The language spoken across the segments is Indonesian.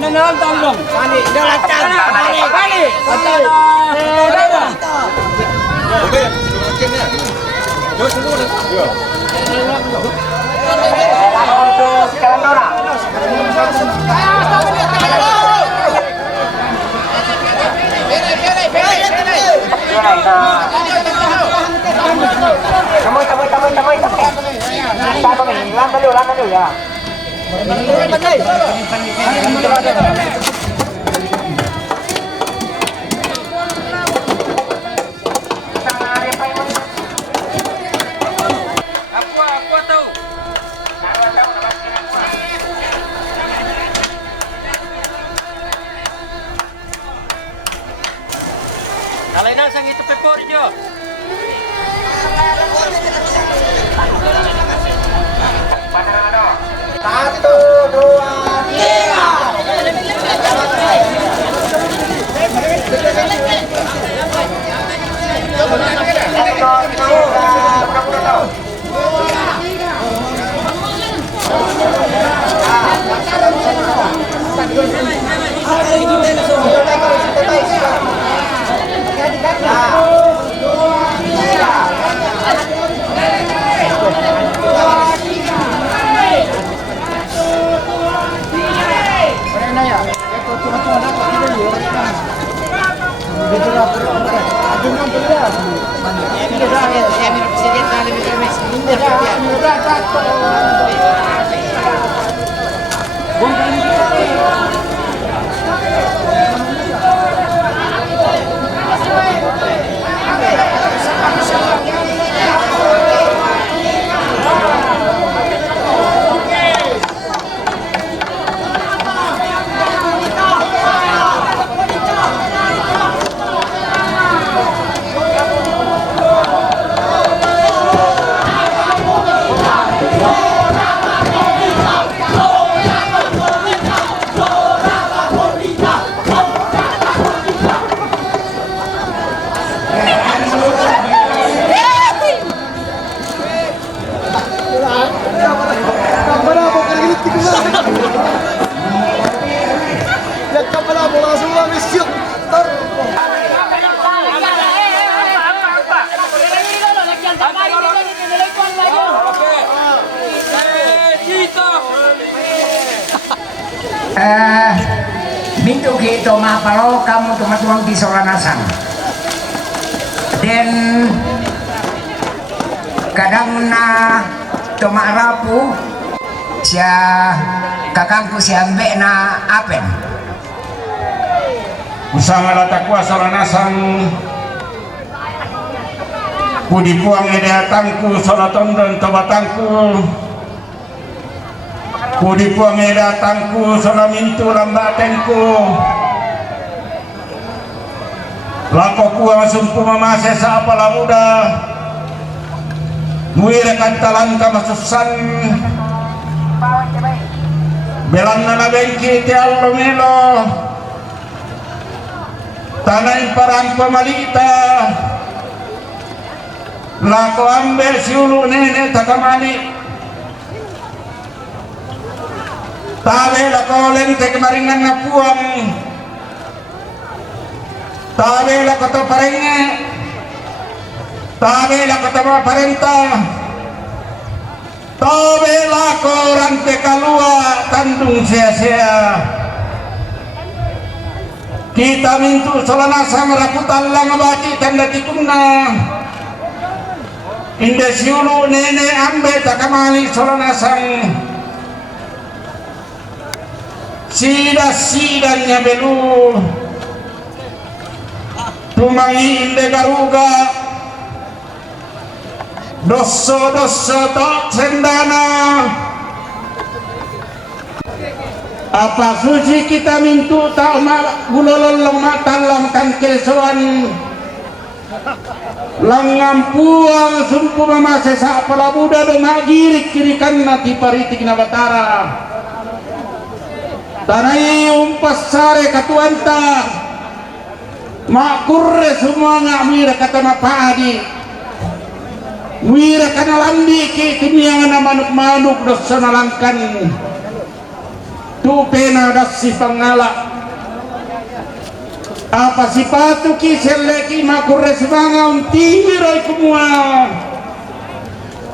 Nanalang tanggung. Balik, dalatang. Balik. Oke, makinnya. Terus dulu. Iya. Untuk Skandona. Lantan dulu ya. Aku tahu. Kalau nasang itu pepor jo. Satu, dua, tiga. Mintu kita mapalo kamu teman-teman di Solanasan dan kadang na tumarapu siya kakangku si ambe na apen usama latakwa Solanasan kudipuang edatangku solaton dan tobatangku Kudi puangi datangku solamintu lambatenku lako kuang sumpu mamase sa apalamuda muire kantalan kamasusan belan na bengki ti allomelo tanay parang pamalita lako ambe siulu nene takamali tabe la kolen te kemaringan na puang tabe la koto parenge tabe la koto parenta tabe la korante kalua tandung sia-sia kita mintu Solanasan rakutan lang abati tanda tikungna inde siulu nene ambe takamali Solanasan sida-sidanya belu tumangi inde garuga dosso-dosso tok sendana apa suci kita mintu tak gulolong matalang kan kesuan langampuang sumpu mamase sa palabuda do magirik kirikan nati paritik na batara tanai umpas sare katuanta makurre semua ngamira kata mapadi wira kana landi ki kimiangan manuk-manuk dosa nalangkan tu pena dasi pangala apa sipatu ki seleki makure semanga untiro ikumua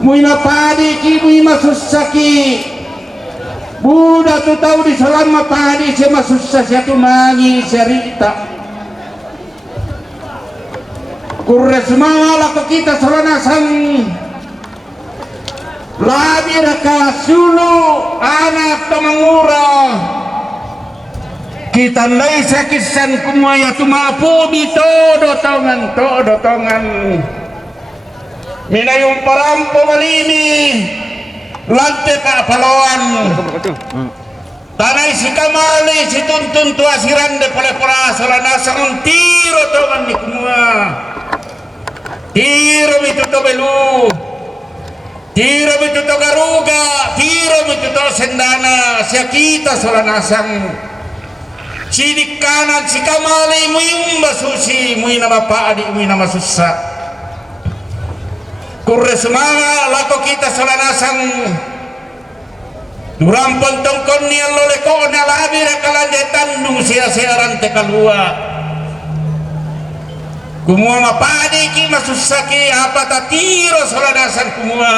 muina padi ki muina susaki buda tu tahu di selama padi sema susah satu mangi cerita kurre semanga lako kita selanasang labir kasulu anak temangura kita laisa kisan kumaya tumapu todo tongan minayong parampo malini lante ka palawan tanay si kamali si tuntun tuasiran de pala salanasang un tiro tongan ni kumua tiro mito to belu tiro mito to garuga tiro mito to sendana siya kita salanasang sidik kanan si kamali muyong basusi muy na mapaadi muy na masusa kurre sumanga lako kita salanasang durang pontong kon niya loleko na labi rekalandetan nung siya-siyaran te kalua kumua mapaadi ki masusaki apa tatiro salanasang kumua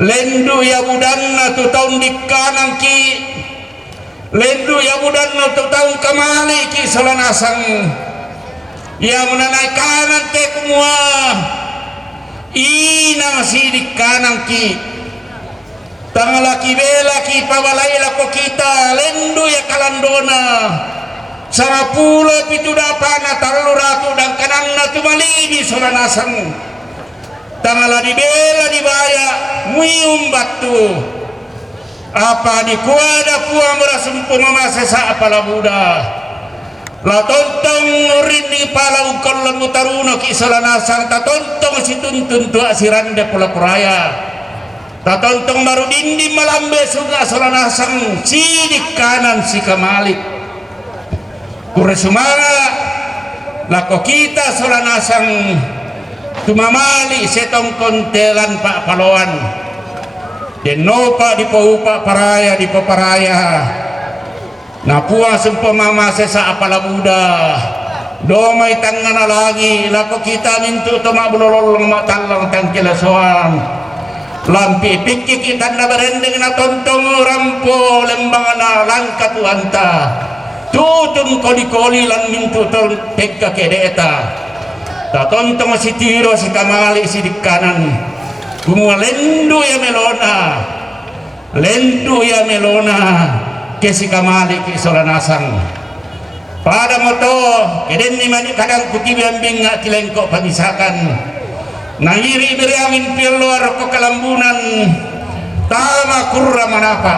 lendu ya budanna tu taun di kanan ki lendu ya budan no tahun kamali ki salanasang ya menanai kanan te kumua inang sidik kanan ki tangalaki bela ki pawalaila ko kita lendu ya kalandona sama pulo pitu dapana taruratu dan kanan na tumalini salanasang tangala di bela di baya muyum batu apa di kuada puang merasumpu mamasa sa apala buda la tontong urin di palau kolon mutaruno ki salanasang ta tontong si tuntun tu asirande pola peraya ta tontong baru dindi malambe suga salanasang sidik kanan si kamalik kure sumanga lako kita salanasang tumamali setong kontelan pak paloan denopa di paupa paraya di paparaya na puang sempema sesa apala buda domay tangana lagi lako kita mintu toma bulolong matalang tangkila soang lampi pikki kita na berendeng na tontong rampo lembangana langka tuanta tutun koli-koli lan mintu tol pekka kedeta ta tontong si tiro si kamali si di kanan kumua lendu ya melona kesi kamali ki salanasang pada moto keden ni mani kadang kuti biambing ngak tilengkok pamisakan nangiri beriangin piluar ko kalambunan tama kurra manapa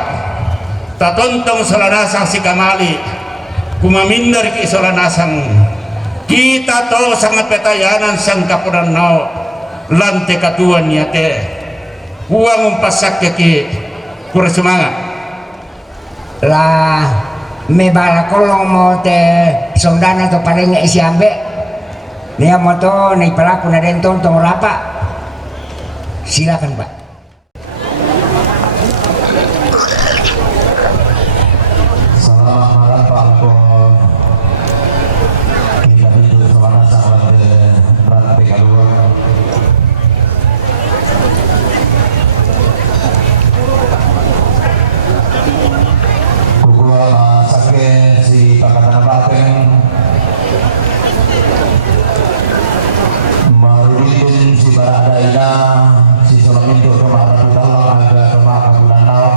ta tontong salanasang si kamali kumamindar ki salanasang kita to sangat petayanan sang kapunan nao lante katuan niya te huwag umpasak ki kura semangat lah me bala kolong mo te sondana to parenya isi ambe niya mo to na ipalaku na den tontong rapa silakan Pak. Selamat malam Pak Alko. Kita hidup selama sahabat berarti keluar. Sakit si Pakatan Bateng Marudin si Baradaina si Solaminto Roma Ratu Dalang Aga Roma Kabulanau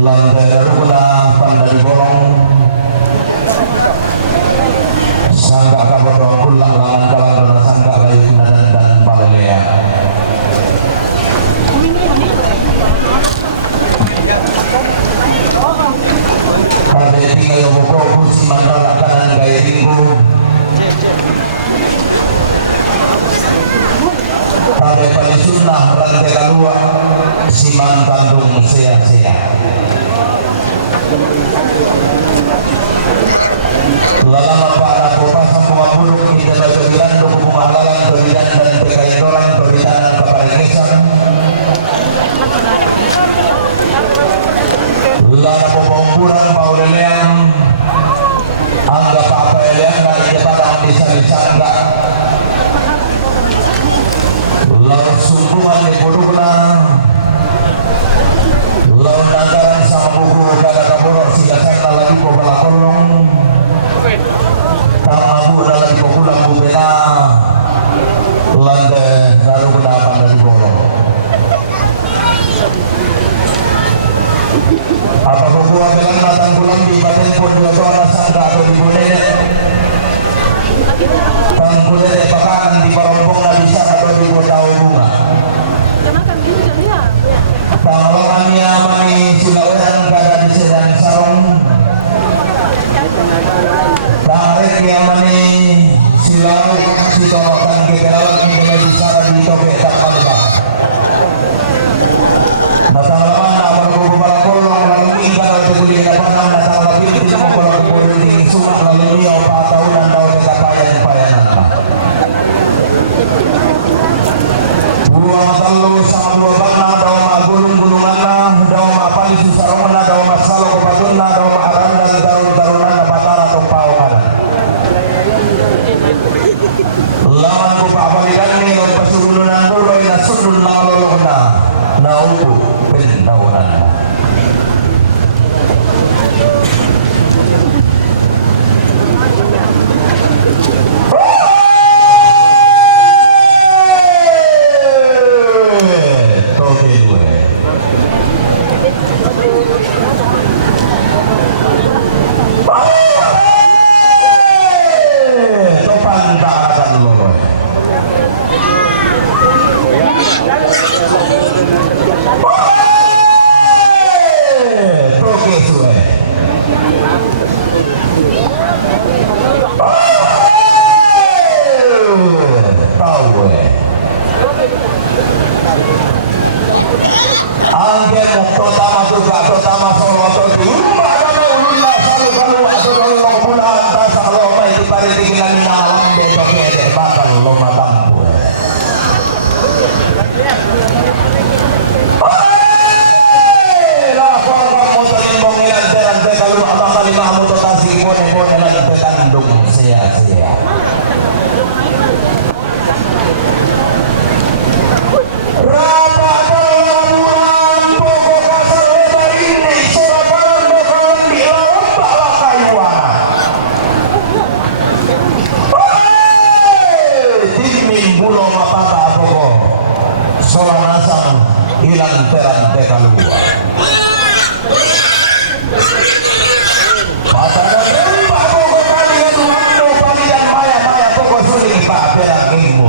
Lantai Darukuna Pandari Bolong Sangka Kabodong Kulang Langan Kalang Sangka Layu Kunadan dan Palelea Kade tinggal boko kursi mandala kanan gaya tinggu Kade paling sunnah rantai kalua siman tandung sea-sea Lalama para kota sambunga buruk kita baca bilan dukungan lalang berbidan dan tekai dorang berbitanan kepada kesan Lana pemompuran pauleleang angga apa eleang na ijabatang disa-disangga lalu sumpungan ni purukna lalu nanggaran sama buku kada kaburok sigasan na lagi po palakolong tamabu na lagi po kulang bubena lande lalu kedapan dari bolong apa buku bilang natang kulang di batin pun dua doa sangka atau di bunene tangkulere pakanan di barombong na bisa atau di botao bunga tangolongan niya mani silaweran kada di sedang sarong tangaret niya mani silaw sitonokan keberalan ini bisa di toke tak malibang datang laman amal buku palakolong lalu ingkar atau kuliah dapanang datang lapin di semua kolong kuliah tinggi sumak lalu niya opa tahunan daun kapayan-payanan buang matallo sama dua bakna daw magulung-gulungan na daw mapali susarongan na daw masalo kopatun na daw maarandan darun-darunan na patara atong paungan laman ko paapalitan ni o pasulunan buloy na sundul na kalolok na naupo pinaunan na angge mukto tama juga tama solo to rumah ada ulun la salu kalu aso lo mula anta saklo mai di pare tigilan na alam de to kede bakal lo matampu la forma motorin mongilan teran te kalu abang kali mahmud to tasik pone lan petandung sia-sia rapa dalam pokok kasar lebar ini surabaran bakalan dilawan bala kayuana timin bulo mapata pokok solang nasang hilang teran teka luar pasada rempa pokok kalian wando pali dan maya pokok suling pak perang ilmu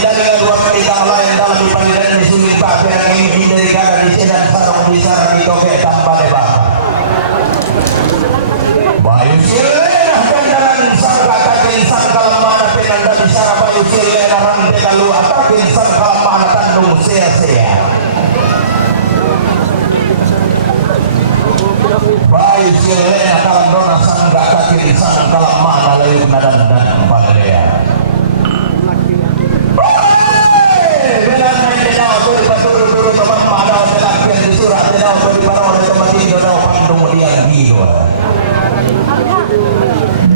dan dengan dua penitang lain dalam dipandang di sulit pak perang ini dari kada di sedan sarong bisara di toke tanpa lebak bayu sirena kendaran sangka kakin sangka lemana penanda bisara bayu sirena rante lalu atakin sangka lemana tandung sia-sia bayu sirena kalan dona sangka kakin sangka lemana layu nadan dan pandaya turu-turu teman pada telakian di surat tenau beri para oleh teman ini tenau pandung liang hiyo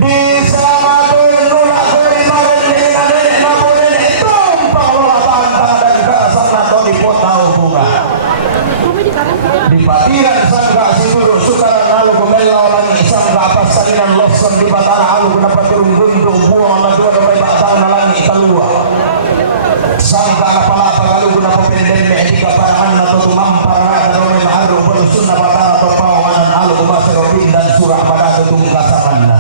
di sama nuna beri maran nenek nabu nenek tumpang lola tangan dan kerasan atau di potau bunga di patiran sangga siduru sukaran lalu kemela olangi sangga apas salinan losan di batara alu dapat turun guntung buang na dua domai batang nalangi talua sangka kapala pagalu guna pependen medika parangan atau tumampar ada rome maharu berusun na batara atau pawanan alu kumasirobin dan surah pada tutung kasamanna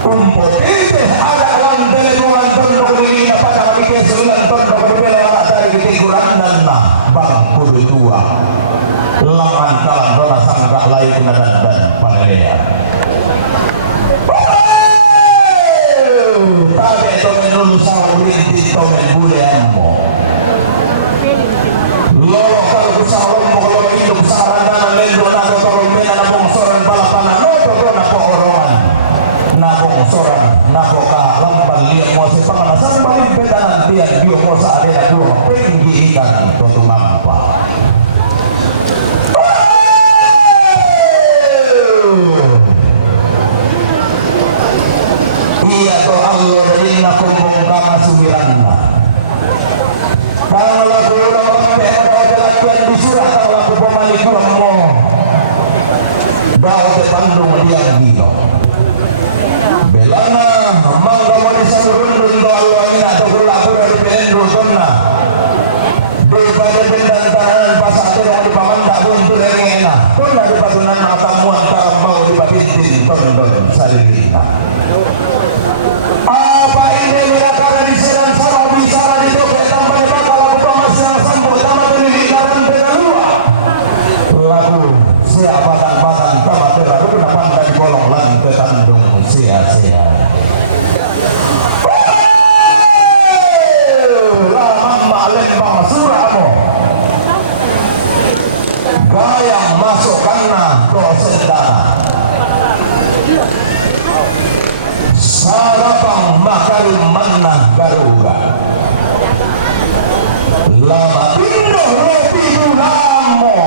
kumpul itu ada lang telenuan tondok diri pada kabike selulan tondok berbela anak dari ketikuran dan nah bang kudu tua lengan kalan dona sangka layu kunadan dan panelea tabe tomen nulu sama ulinti tomen bule ammo lolo kalau kusang lombo kalau hidup sarandana lendo nado torong mena na bongsoran balapana no to na po orongan na bongsoran na po ka lambal liya mo si pangalasan balik bedanan tiyan dia mo sa adena dua penggi ikan tutu mampa. Iya to Allah dari nakumbong kama sumiranna. Kalau lagu orang orang jalan di surah kalau lagu pemalik mo. Daw te Bandung dia gino. Belana mangga mo ni sa rundun do Allah ina to kula ko dari pelendo sonna. Daripada bendan tahanan pasate yang di pamanda pun tu rengena. Kun ada patunan matamu antara mau di patintin tondon salirina. Apa ini mereka di serang sama bicara di doke tambah bakal aku pamas yang sambo sama dari lingkaran benalua. Lagu siapa batang tambah terlalu kenapa dari bolong lantai tandung sia-sia. Lama lembang suramo. Gayang masuk karena dosen dana. Sarapang makarim manah garuga. Lama pindah roti dulamo.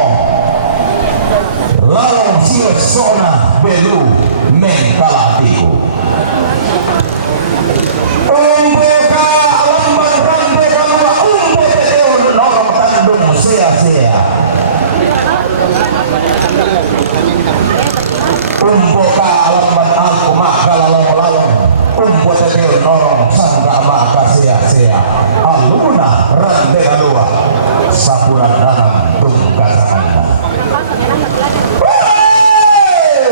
Lalong siosona belu mengkalatiku. Umbuka alamban rantai kalua umbu teteo norong tandung sia-sia. Umbuka alamban aku maka lalong-lalong umbu teteo norong sangka maka sia-sia. Aluna rantai kalua sapuran danam tungkasanganna.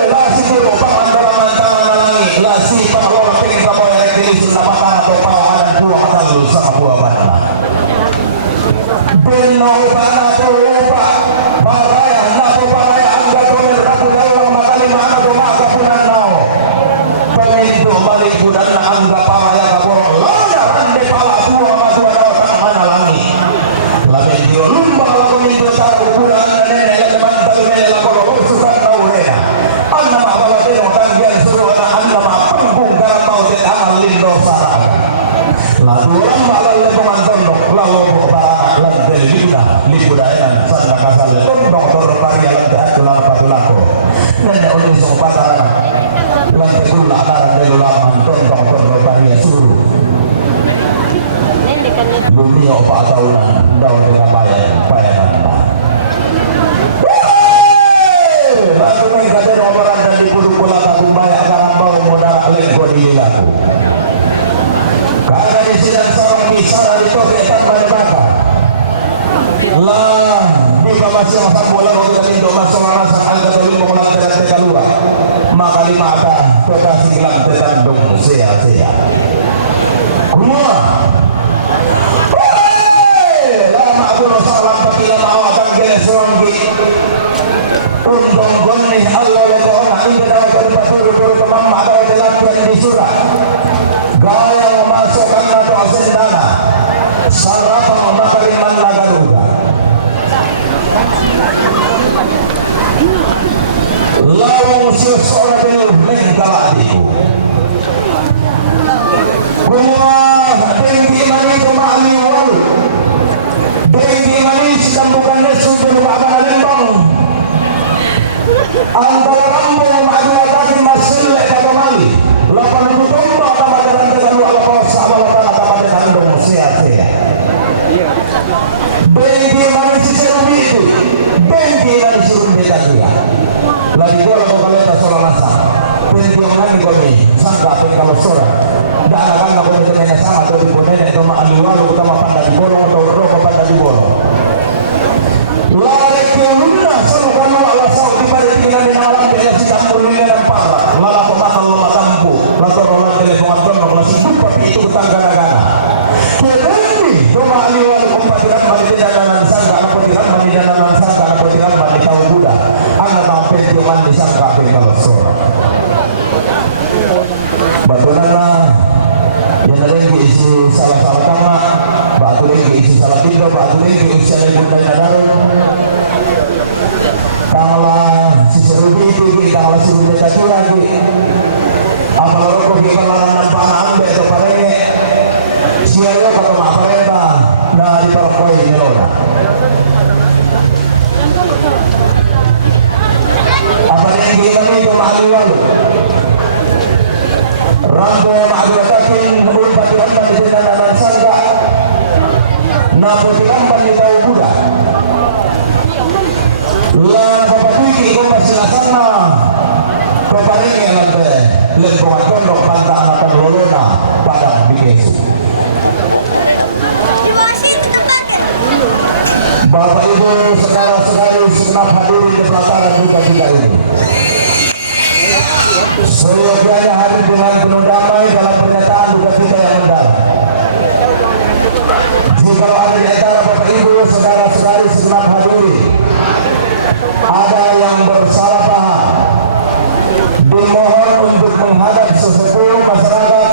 Lasi dulu pangantara mantangan langit. Lasi pangalora pengen kamu yang rektilis napatan atau pangalan buah matalu sama buah bana. Beno bana toba maraya nato maraya angga tomer rapu dalam makali mana do maka punan nao. Pengindo balik budan na angga maraya kabor lona rande pala buah madua nao tang mana langit. Laben dio lumba lagu mindo taru budan nenek eleman talu mele lakoro suka tau hena. Anna ma wala teno tanggian suruh anna ma panggung garap mau det amal lindo sarang. Lalu lamba lalu lepongan tondok lalu barana lantel lina libudayan sanda kasal tondok toro paria lantai atulan patulako. Nenek ulu song patarana lantai kula alarang delulaman tondok toro paria suruh. Lumio pa tahunan daun dengan payanan. Lalu mereka dari obaran dan dipuduk bola takung banyak karambau modal lengko di laku. Karena di sidang sarang bicara di toke tanpa debaka. Lah di bawah siang sang bola kalau kita pintu masuk masang angka telu mengulang terate kalua. Maka lima aka kota sigilang tetandung sia-sia. Kumua. Lama aku salam pakila mau akan geles ronggi. Untung goni Allah yang kau nak ingin dapat berpasur kemam ada dilakukan di surah. Gaya memasukkan atau asen dana. Sarapang makaliman nagaruga. Lawang siusora benuh mengkaladiku. Gua tinggi mani kemali walu. Tinggi mani sedang bukan nesu berupakan alembang. Antara rambung ma'adua takin masilek kata mali. Lapan ribu tombak tamadaran tegalu ala pausa awalatan tamadaran handong sia-sia. Bengki manusia serubi itu. Bengki manusia serubi dia. Lagi bola kau kaleta solang nasa. Bengki yang nani kami sangka pun kalau sorang. Dan anak-anak kau menemani sama atau di nenek atau ma'alualu utama pandai di bolong atau rokok pandai di bolong. Lari kulunna sanu kanu ala saw di pada tinggal di alam bela si campur ni dalam parla lala pemakan lama tampu lato rola telepon tono la si tapi itu tangga-tangga kedeni cuma aliwal kompatiran mali danan sangka anak petiran mali danan sangka anak petiran mali tahu buda anak tahu petiran di sangka kalau sora batonana yang lagi isi salah-salah kama batu lagi isi salah tiga batu lagi usia lagi bunda nadarun kalau si serubi itu kalau si bunda jatuh lagi apalagi kau kita larang nampak ambe atau parenge siya kata maaparenta na di Paraguay nilona. Apa yang kita itu mahaluwalu Rambo mahalulatakin ulpatihan panitinan ng sangga na putilampan ni Tao Buddha la papatuiki kung masilasan na paparingi ang lempungan kondok pantaan at lolo na padang bigesu. Bapak Ibu saudara-saudari segenap hadirin di pelataran duka kita ini, seyogianya hadir dengan penuh damai dalam pernyataan duka kita yang mendalam. Jika ada di antara Bapak Ibu saudara-saudari segenap hadirin ada yang bersalah paham, dimohon untuk menghadap sesepuh masyarakat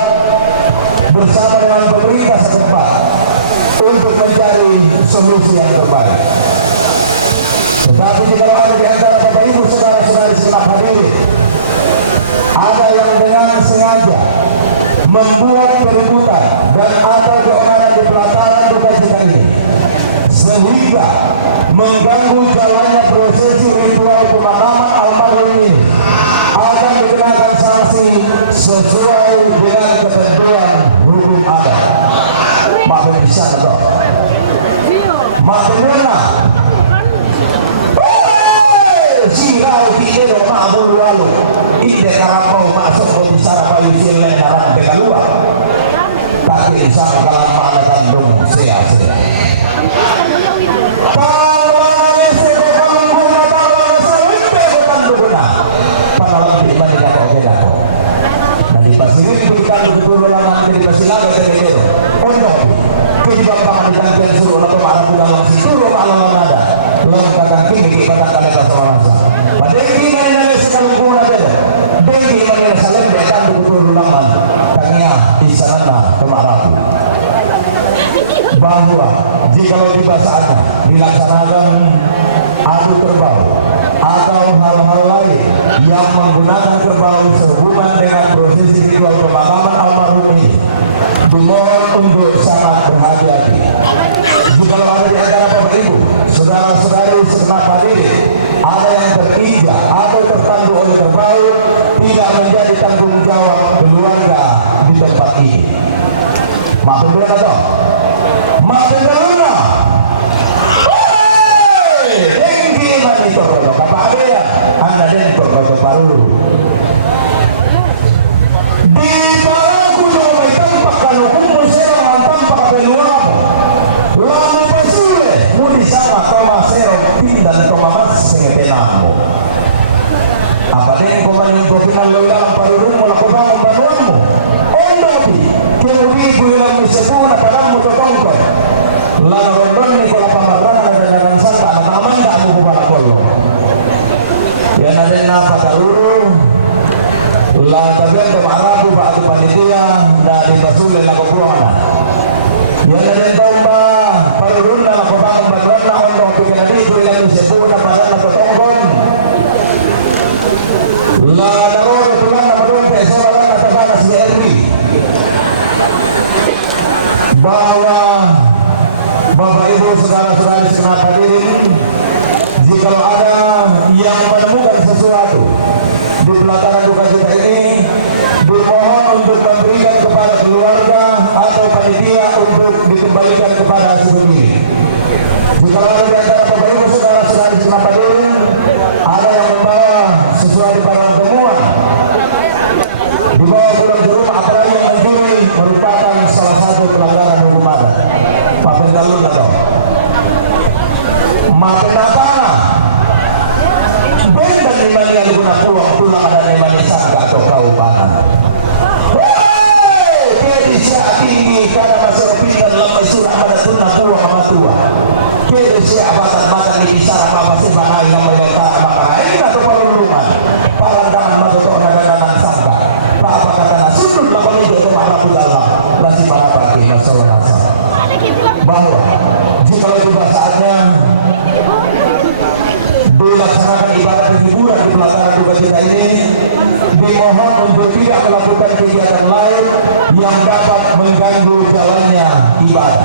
bersama dengan pemerintah setempat untuk mencari solusi yang terbaik. Tetapi jika ada di antara Bapak Ibu saudara-saudari segenap hadirin ada yang dengan sengaja membuat keributan dan atau keonaran di pelataran duka cita ini sehingga mengganggu jalannya prosesi ritual pemakaman almarhum ini, akan dikenakan sanksi sesuai dengan ketentuan hukum adat. Maafin bisa atau maafin mana? Sirau kiri maafin lalu. Ide karambau masuk ke bicara bayu silen narang bekalua. Tapi sama kalah mana kandung sia-sia. Kalau nangis itu kamu mata orang selipte bukan duguna. Panalang di mana kita oke dako. Nanti pasir itu kita dulu lalang dari pasilaga dari itu. Ondo. Kini bapak mandikan suruh atau marah bukan langsung suruh malam ada. Lalu kata kini kita kata kata sama-sama. Pada ini nangis kalau guna ada. Dengki mengenai saling bekan betul ulangan tanya di sana kemaraku bahwa jikalau tiba saatnya dilaksanakan adu kerbau atau hal-hal lain yang menggunakan kerbau sehubungan dengan prosesi ritual pemakaman almarhum ini, dimohon untuk sangat berhati-hati. Jikalau ada di antara Bapak Ibu saudara-saudari segenap hadirin ada yang terinjak atau tertandu oleh kerbau, tidak menjadi tanggung jawab keluarga di tempat ini. Maafin dulu atau? Maafin dulu na. Tinggi man itu kalau kapag ya, anda din kalau baru. Di baraku yung may tampak kalukong mo siya ang tampak kapeluwa mo. Lama pa sule, muli sama tomasero pindan tomamas singetenan mo. Apa din kung manyung pinaloy lang parurong mo lakubang ang banuan mo. Ondo di, kinubigo lang mo sa na parang mo totongkoy. Lalorondon ni ko la pamadrana na danang santa na tamanda mo ko pala kolo. Yan na din napakaruro. La tabian ko maarabu pa ato panitia na di basulan na kukuha na. Yan na din daw ba parurong na lakubang ang banuan na ondo pinadigo lang mo sa na parang na totongkoy. La naroon ito lang na maroon kaya sa walang katabanas ni Erwi bahwa Bapak Ibu saudara-saudari segenap hadirin, jikalau ada yang menemukan sesuatu di pelataran duka cita ini, dimohon untuk memberikan kepada keluarga atau panitia untuk dikembalikan kepada sebelum ini. Jikalau ada di antara Bapak Ibu saudara-saudari segenap hadirin ada yang membawa sesuai barang temuan dibawa pulang ke rumah, apalagi yang mencuri merupakan salah satu pelanggaran hukum adat. Maafin dulu atau maafin apa? Benda nimani yang guna pulang tulang ada nimani sangka atau kaubangan. Jadi siapa tinggi karena masih opinian lama surah pada tunah pulang sama tua. Jadi siapa batan di bicara apa sih manai nama yang tak makan ini atau perlindungan parandangan masuk orang sangka. Apa kata nasudut lah kami itu marah dalam lasi para bagi masalah nasa. Bahwa jika juga saatnya di dilaksanakan ibadah hiburan di pelataran duka cita ini, dimohon untuk tidak melakukan kegiatan lain yang dapat mengganggu jalannya ibadah.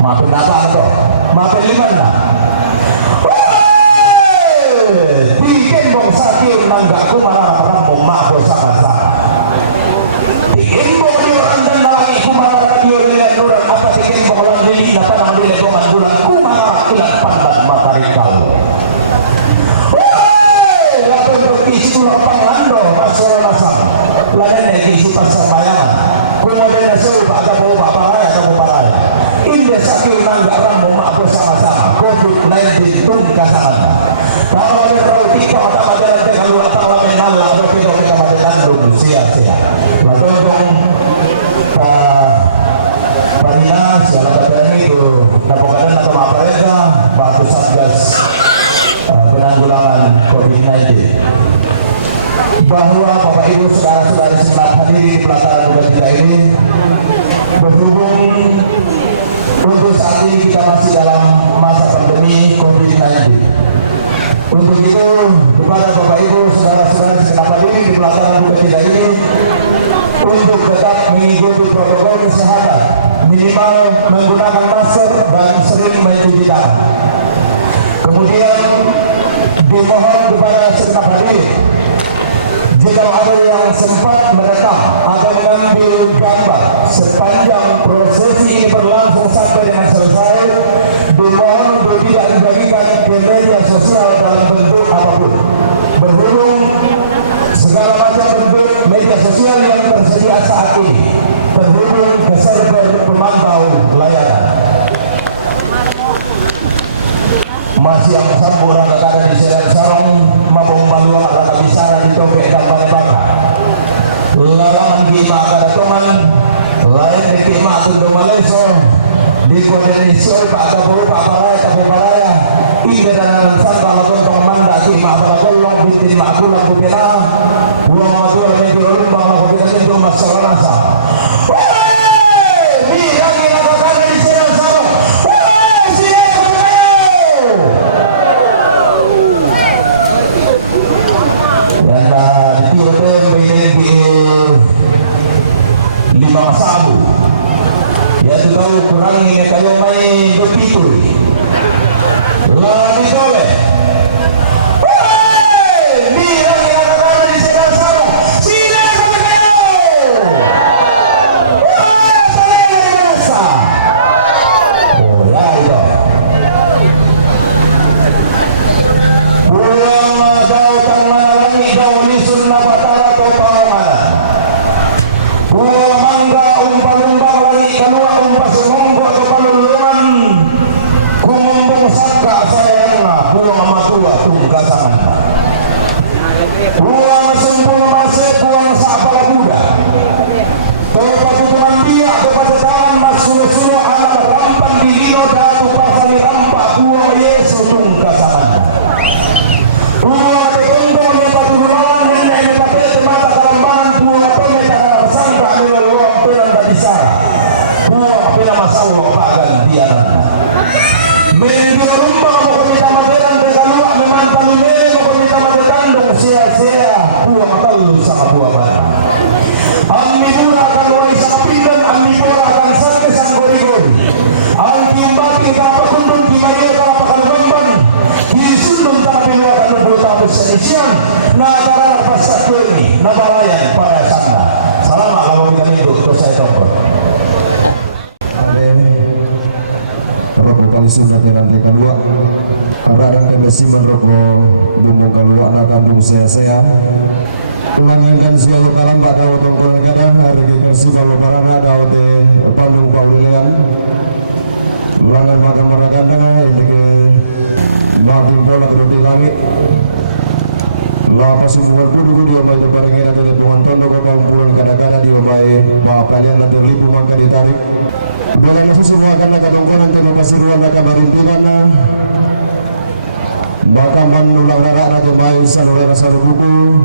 Maafin apa atau maafin limana? Bikin bong sakit nanggaku malah rambung maaf sangat-sangat. Bikin bong di orang dan nalangi kumara radio lihat nuran apa bikin bong orang lili napa nama di legongan bulan kumara ilat pandan matahari kau. Lalu untuk isi tulang panglando masalah nasam. Lain lagi isi pasar bayangan. Kemudian suruh pak kamu pak paraya kamu paraya. Indah sakit nanggak rambung maaf sama-sama. COVID-19 tungkasan. Kalau ada terlalu tiga mata majalah kalau datang lamen nala atau kita majalah dulu sia-sia. Lalu untuk Pak Dinas dalam bagian itu napokadan atau mapareda batu satgas penanggulangan COVID-19 bahwa Bapak Ibu saudara-saudari senang hadiri di pelataran duka cita ini berhubung untuk saat ini kita masih dalam masa pandemi COVID-19. Untuk itu kepada Bapak Ibu saudara-saudari senang hadiri di pelataran duka cita ini untuk tetap mengikuti protokol kesehatan, minimal menggunakan masker dan sering mencuci tangan. Kemudian dimohon kepada segenap hadirin jika ada yang sempat merekam atau mengambil gambar sepanjang prosesi ini berlangsung sampai dengan selesai, dimohon untuk tidak dibagikan ke media sosial dalam bentuk apapun. Berhubung segala macam bentuk media sosial yang tersedia saat ini terhubung ke server pemantau layanan. Masih yang sambung rangka kada di Sedan Sarong mabung baluang rangka bisara di Topek dan Baka larangan kima kada toman lain di kima tundu Maleso di koordinasi Pak Kapuru Pak Paraya ini dan sangka lakon manda kima pada kolong bitin makulah kupina uang matul menjual bang lakopina itu masalah nasa lagi rangka kada di Sedan Sarong dan di lima masabu yaitu tahu kurang ini kayu main berpitur lah ditoleh bilang yang ada di Sedan Sarong sini kamu kayu saya biasa oh lah itu pulang kau tang mana lagi kau lisun napa tara kau tahu mana pulang mangga umpa-umpa lagi kanua umpa sumonggo atau paluluan kumumbong saka sayangna pulang amatua tunggasangan pulang sempurna mase pulang saapala buda kau patutuman dia kepada tangan mas sulu-sulu anak rampan di lino datu pasali rampak pulang Yesus tunggasangan pulang tekondong yang patuluan nenek yang pakai temata kalambangan pulang pemeta sangka adalah luang penan dari Sarah pulang pena masalah pagan dia menjual rumah mau komita materan tegalua memantan lume mau komita matetandong sia-sia pulang atalu sama buah barang ammi pura akan wai sama pindan ammi pura akan sakit sang gori-gori al-kiumbati kita apa kundun kimaria kalau pakan bamban kisundun tanah piluat dan berbuta bersenisian na tarana pasat ini na balayan para sanda salamat kalau kita hidup terus saya topor kali sunat yang nanti kalua arang emisi merobo bumbung kalua na kandung saya pelanggan siapa kalam tak kau tongkol negara hari kita siapa barangnya kau de pandung pawilian pelanggan makan makan dengan ini ke makin pola roti langit lapa sumber kudu dia mai barangnya ada di penonton kau pampulan kadang-kadang dia mai bapak dia nanti libu maka ditarik Bukan masuk semua karena kadang-kadang tengok pasiruan nak kabarintiran na Baka manulang rara aja mai sanulera saru buku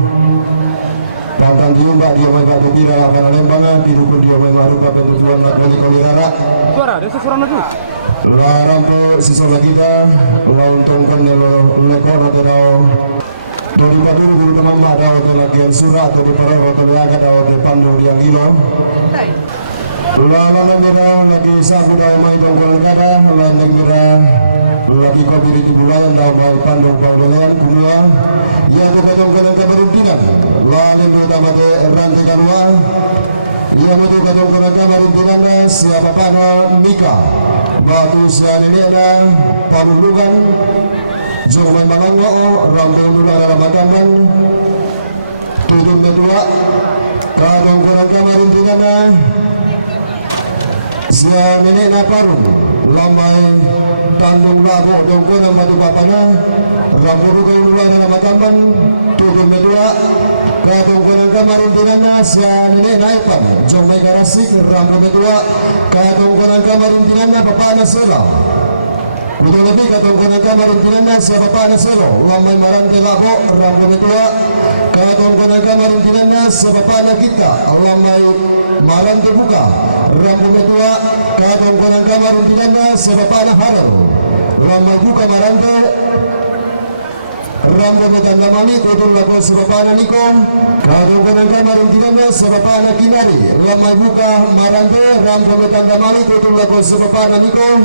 Pangkal diumbak dia mai batu kira lapangan lembangan Didukun dia mai marupa pentutuan nak beli kolirara Suara, ada suara itu Rampo sisa lagi dah lontongkan lekor atau dari paduru guru teman ada lagian surat atau para hotel agak ada pandu yang hilo. Lama merah lagi sabu dah main tongkol kada landing merah lagi kopi di bulan dah main pandu panggilan kumula ya bukan tongkol keberuntungan lalu pertama rantai kanua ia betul tongkol keberuntungan siapa panah Mika batu sian ini ada panulugan Jokowi Mangango rampung dulu ada Ramadan tujuh kedua kalau kurang kemarin tidak sian ini naparung lambai tandung lagu dongkol batu papana rampung dulu ada Ramadan tujuh kedua kalau kurang kemarin tidak sian ini naikkan Jokowi Garasik rampung kedua kalau kurang kemarin tidak papana selah betul lebih katongkonan kamarin tinana siapa pana selo lambai marante labo rambo metua katongkonan kamarin tinana siapa pana kita lambai marante buka rambo metua katongkonan kamarin tinana siapa pana haral lambai buka marante rambo metanda mani kutul labo siapa pana nikom katongkonan kamarin tinana siapa pana kinari lambai buka marante rambo metanda mani kutul labo siapa pana nikom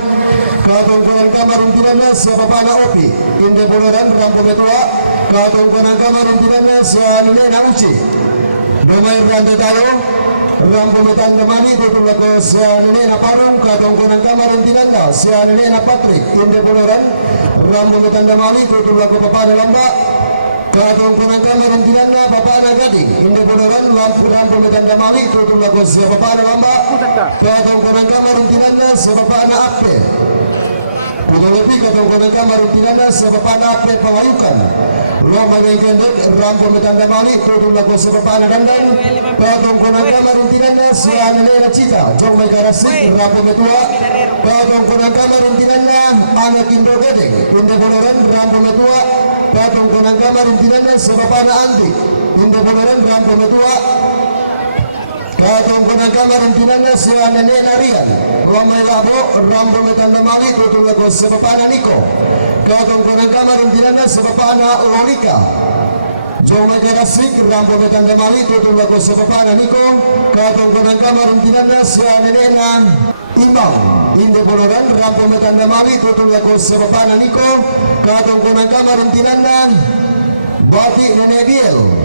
katongkonan kamarin tinana siapa pana opi inde boloran rampo metua katongkonan kamarin tinana siapa namuci domai rante talo rampo metanda mani kutul labo siapa naparung katongkonan kamarin tinana siapa napatrik inde boloran rampo metanda mani kutul labo papana lamba katongkonan kamarin tinana papana gading inde boloran rampo metanda mani kutul labo siapa papana lamba katongkonan kamarin tinana siapa pana ape lebih katongkonan kamarin tinana siapa pana ape pawayukan lo magagandek rampo metanda mali kutul labo siapa pana dandang katongkonan kamarin tinana siapa nena cita jong may karasik rampo metua katongkonan kamarin tinana anak indo gedeng inde bonoran rampo metua katongkonan kamarin tinana siapa pana antik inde bonoran rampo metua katongkonan kamarin tinana siapa nena rian Lambai labo rambo metanda mali tutul lago sebapana Niko katongkonan kamarin tinana sebapana Lolika Jomai Garasik rambo metanda mali tutul lago sebapana Niko katongkonan kamarin tinana sianena Imbang inde boloran rambo metanda mali tutul lago sebapana Niko katongkonan kamarin tinana Bati Nene Biel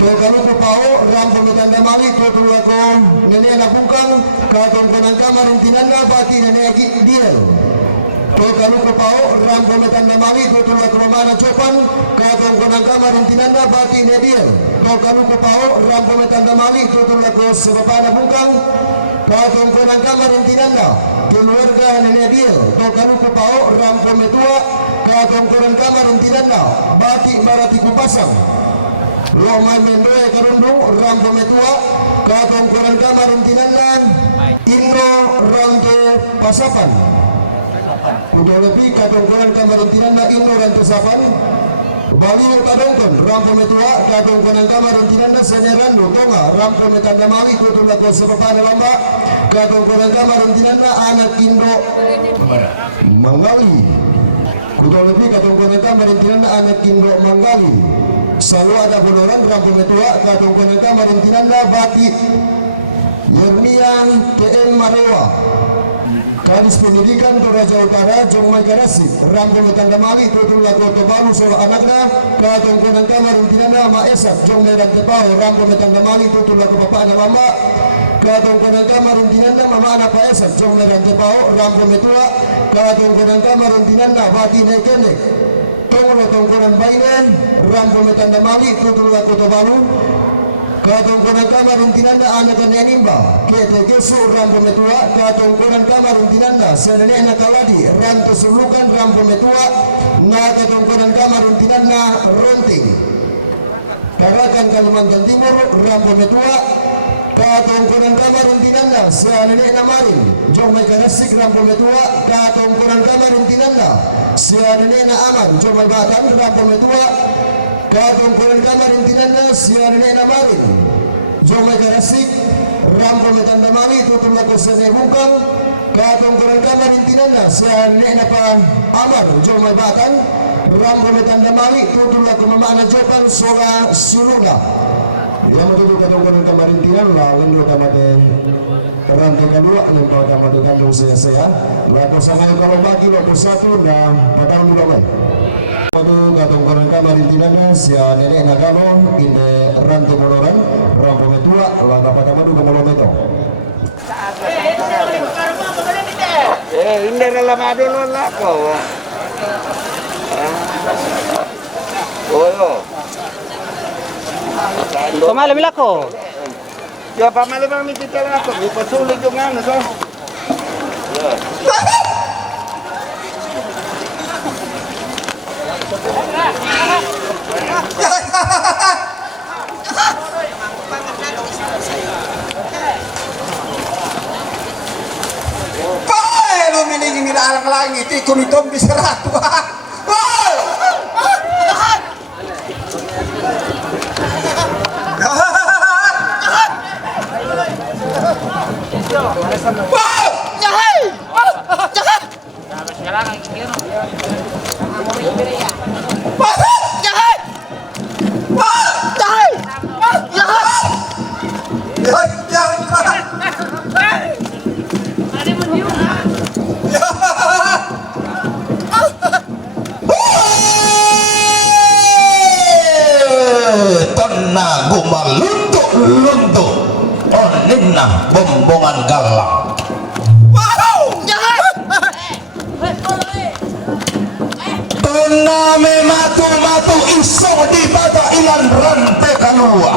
kalau pau rampo metanda mali tutul lago nene nakukang katongkonan kamarin tinana bati nene diel kalau pau rampo metanda mali tutul lago mana copan katongkonan kamarin tinana bati nene diel kalau pau rampo metanda mali tutul lago sebapana bungkang katongkonan kamarin tinana keluarga nene diel kalau pau rampo metua katongkonan kamarin tinana bati marati kupasang Lomai mendoe karundung rampo metua katongkonan kamarin tinanan Indo rante pasapan udah lebih katongkonan kamarin tinana Indo rante sapan Bali kadongkon rampo metua katongkonan kamarin tinana senerando tonga rampo metanda mali kutul lago sebapana lamba katongkonan kamarin tinana anak Indo Manggali udah lebih katongkonan kamarin tinana anak Indo Manggali selalu ada bodoran rampo metua katongkonan kamarin tinanda bati Yermian TM Marewa Kadis Pendidikan Toraja Utara Jomai Garasi rampo metanda mali tutul lago tobalu solo anakna katongkonan kamarin tinanda Maesak Jomai Rantepao rampo metanda mali tutul lago bapana mama katongkonan kamarin tinanda mama anak Maesak Jomai Rantepao rampo metua katongkonan kamarin tinanda bati Nekenek Tonglo tongkonan bainan rampo metanda mali tutul lago tobalu katongkonan kamarin tinanda anakan yanimba kete kesu rampo metua katongkonan kamarin tinanda senene nakaladi ranto sulukan rampo metua na katongkonan kamarin tinanda ronting Karakan Kalimantan Timur rampo metua katongkonan kamarin tinanda senene namarin Jomai Garasik rampo metua katongkonan kamarin tinanda senene na aman Jomai Batan rampo metua katongkonan kamarin tinanda senene namarin Jomai Garasik rampo metanda mali tutul lago sene bungkang Katong kurang kamar intinan na siya na pa amar jo may bakan ram kumitan damali tudul ako mamana jopan sola surula yang betul katong kurang kamar intinan la lendo kamate ram ke kedua yang kalau kamate katong saya lato sa ngayon kalau bagi lo persatu dan patang mula way padu katong kurang kamar intinan na siya nene na kano ine ram ke moloran ram kumitua la dapat kamadu kamolometo. Hindi na lamado nun ako. Oo. Pamalamil ako. Kaya pamalamil titala ako. May pasulig yung ano to. Lo minigin nila alang langit, kumitom bisarato. Tonna gumaluntuk-luntuk onin na bombongan galang. Tonna me matu-matu iso di bata ilan rantai kalua.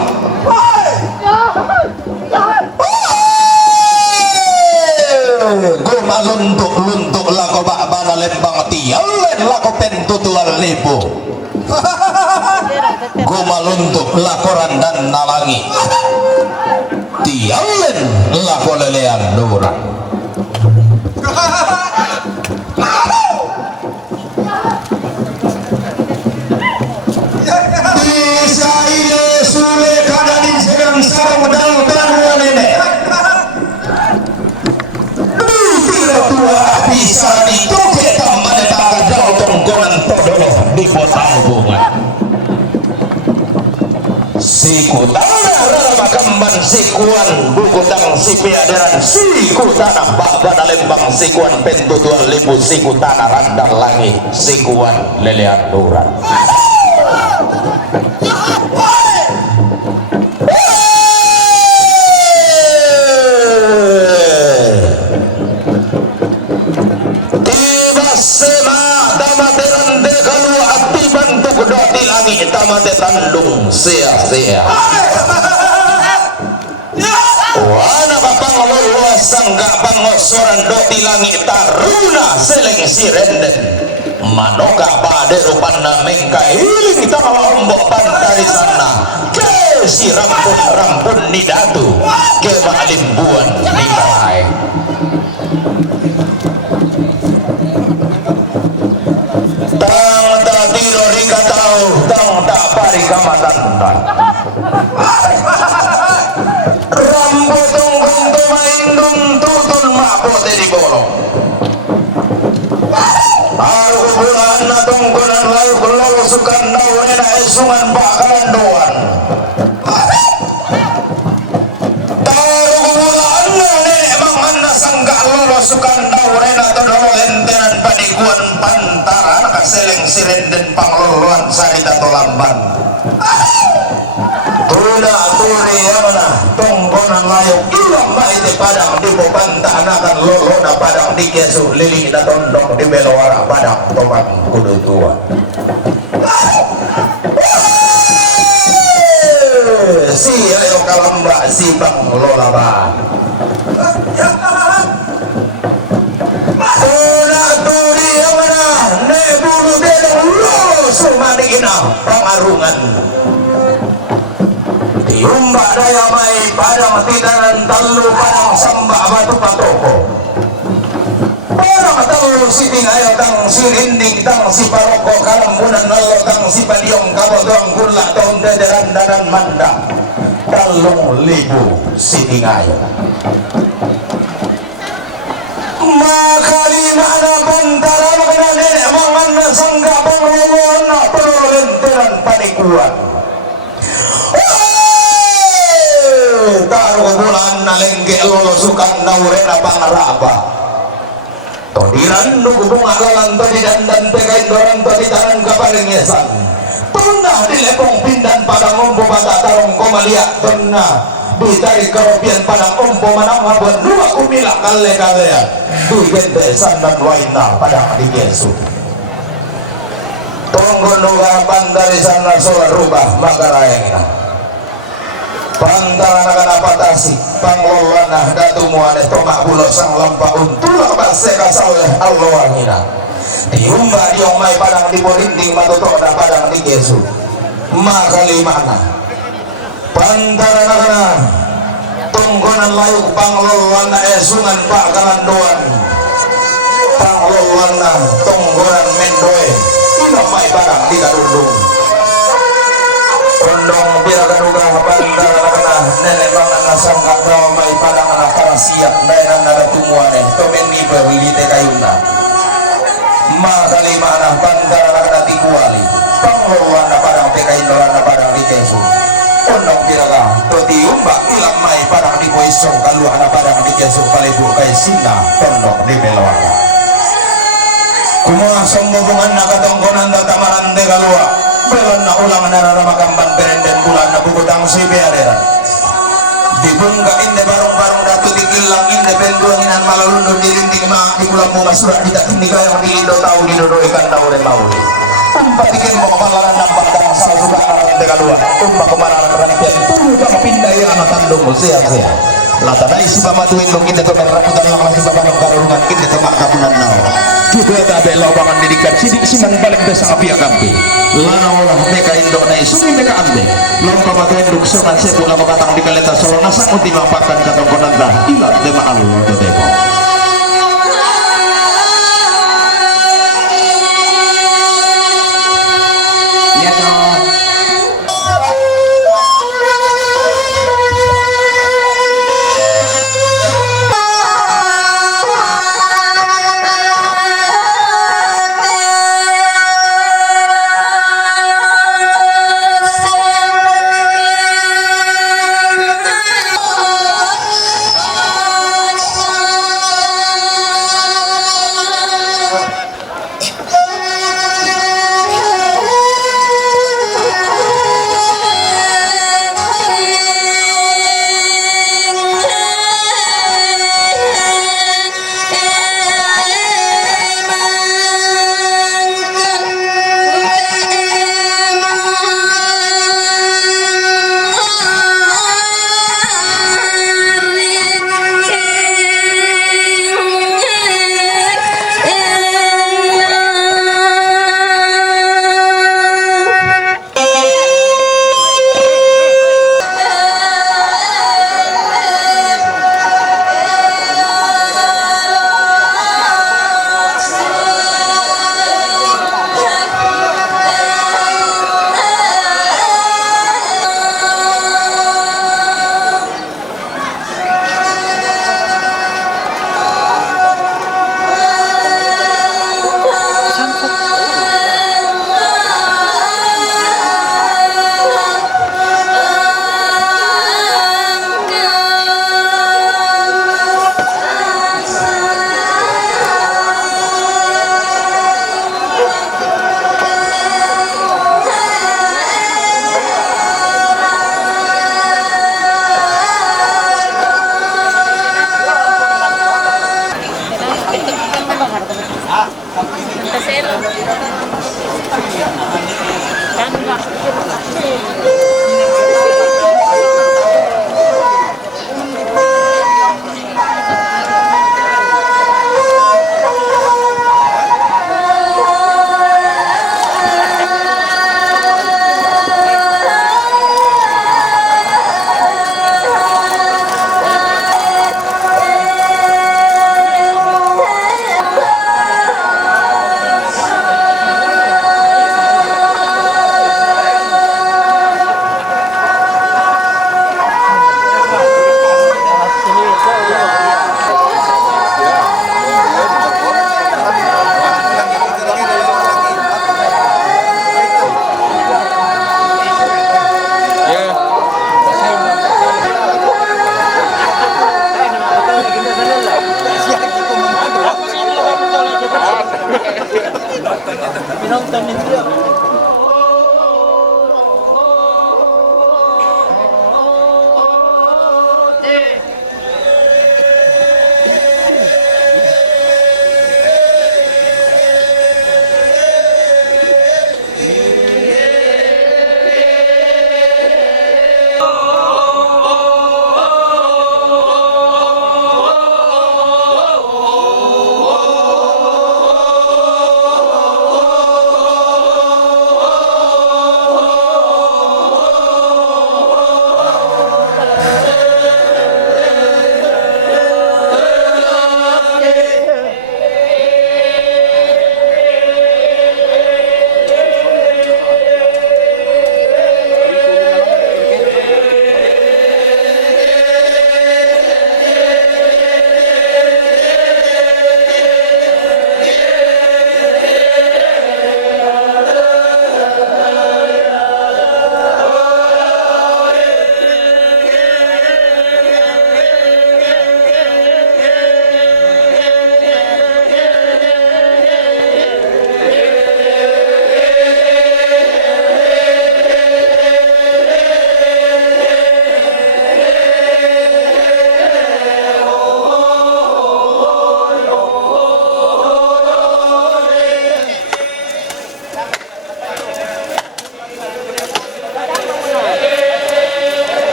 Gumaluntuk-luntuk lako bakbana lembang tialen lako pentu 2.000. Gumaluntuk lakoran dan nalangi tialen lako lelean durang. Bisa ile sule kadanin sedang sarang dan taruhan ini bila tua bisa ditoke tambah tak jauh tongkonan todolo di kota hubungan siku tanah rara makamban sikuan bukutang sipi aderan siku tanah babana lembang sikuan pentu 2.000 siku tanah randang langit sikuan lelean duran. Tamate tandung sia-sia. Wana kapang luas sangga pangosoran doti langit taruna seleng sirenden. Manoka bade rupana mengka hiling tangala ombok pantari sana. Ke si rampun nidatu ke balimbuan di balai. Tang tak tidur rikatau tang tak pari kamatantan rambut tunggung tumaindung tutun mapote di bolong aru bulan na tunggunan layu belol sukan daunena esungan bakalan doan taru bulan na nenek mangana sangga lolo sukan daunena todolo lentenan panikuan pantaran seleng sirenden pangloluan sarita tolamban tuna tuni yamana tongkonan layok ilang maite padang di bopanta anakan lolo na padang di kesu lili na tondong di belowara padang tomat kudu tua si ayo kalamba si bang lolaban tuna tuni yamana ne bulu delong lo sumani ina pangarungan tiumba daya mai padang tidaran talu padang samba batu patoko padang talu siting ayo tang sirindik tang si paroko kalambunan nalo tang si padiong kabotong gula tahun dederan danan mandang talung libu siting ayo kalanduan. Taruh bulan na lengke lolosukan naure na pangaraba. Todiran nu bunga galang tadi dandan pegain dorang tadi tangan kaparingesan. Tuna di lepong pindan padang umpo mata tarong komalia tuna ditarik keropian padang umpo manang ngabuan dua kumila kale-kalean di gentesan dan waina padang di Yesu. Tunggu nugapan dari sana soal rubah magarayang Pantara nakan apatasi pangelola nah datu muane tomak bulo sang lampa untulah bangsa kasaleh Allah angina diumba diomai padang di borinding matutok na padang di Yesu maka limana pantara nakan tunggonan layuk pangelola na esungan pak kalandoan pangelola na tunggonan mendoe inomai padang di kadundung undong biar kaduga pantara nenek bangan nasang kakao mai padang anak karasiak bayanan nada tumuane tomen di berwilite kayuna makali mana pantara nakana tikuali pangeluan na padang tekain dolan na padang di Yesu undong biraga toti umbak ilang mai padang di poisong kalu anak padang di Yesu palebu kai sina tondok di belawaka kumua sombongan nakatongkonan datamaran de kalua belan na ulang nararamakamban berenden bulan na bukutang si beaderan dibungka inde barong-barong datu dikilang inde penduanginan malalundun dilinting ma di pulang mau masuk di tak tinggi kayang di indo tahu di dodo ikan tahu dan mau umpa bikin mau kemalaran nampak dan salah juga arahan tega dua umpa kemalaran ranikian tunggu kama pindah yang anak tandung sia-sia lata dai si pamatu indong inde tokan rambutan yang masih babanong karurungan inde tomak kapunan nao juga tak ada lobangan didikan sidik siman balik desa api akampi lana olah meka indo na isumi meka ande lompa batu induk sungan sebu lama batang di kaleta solo nasang uti mampakan katongkonan dah ilat dema Allah do demo Iya toh.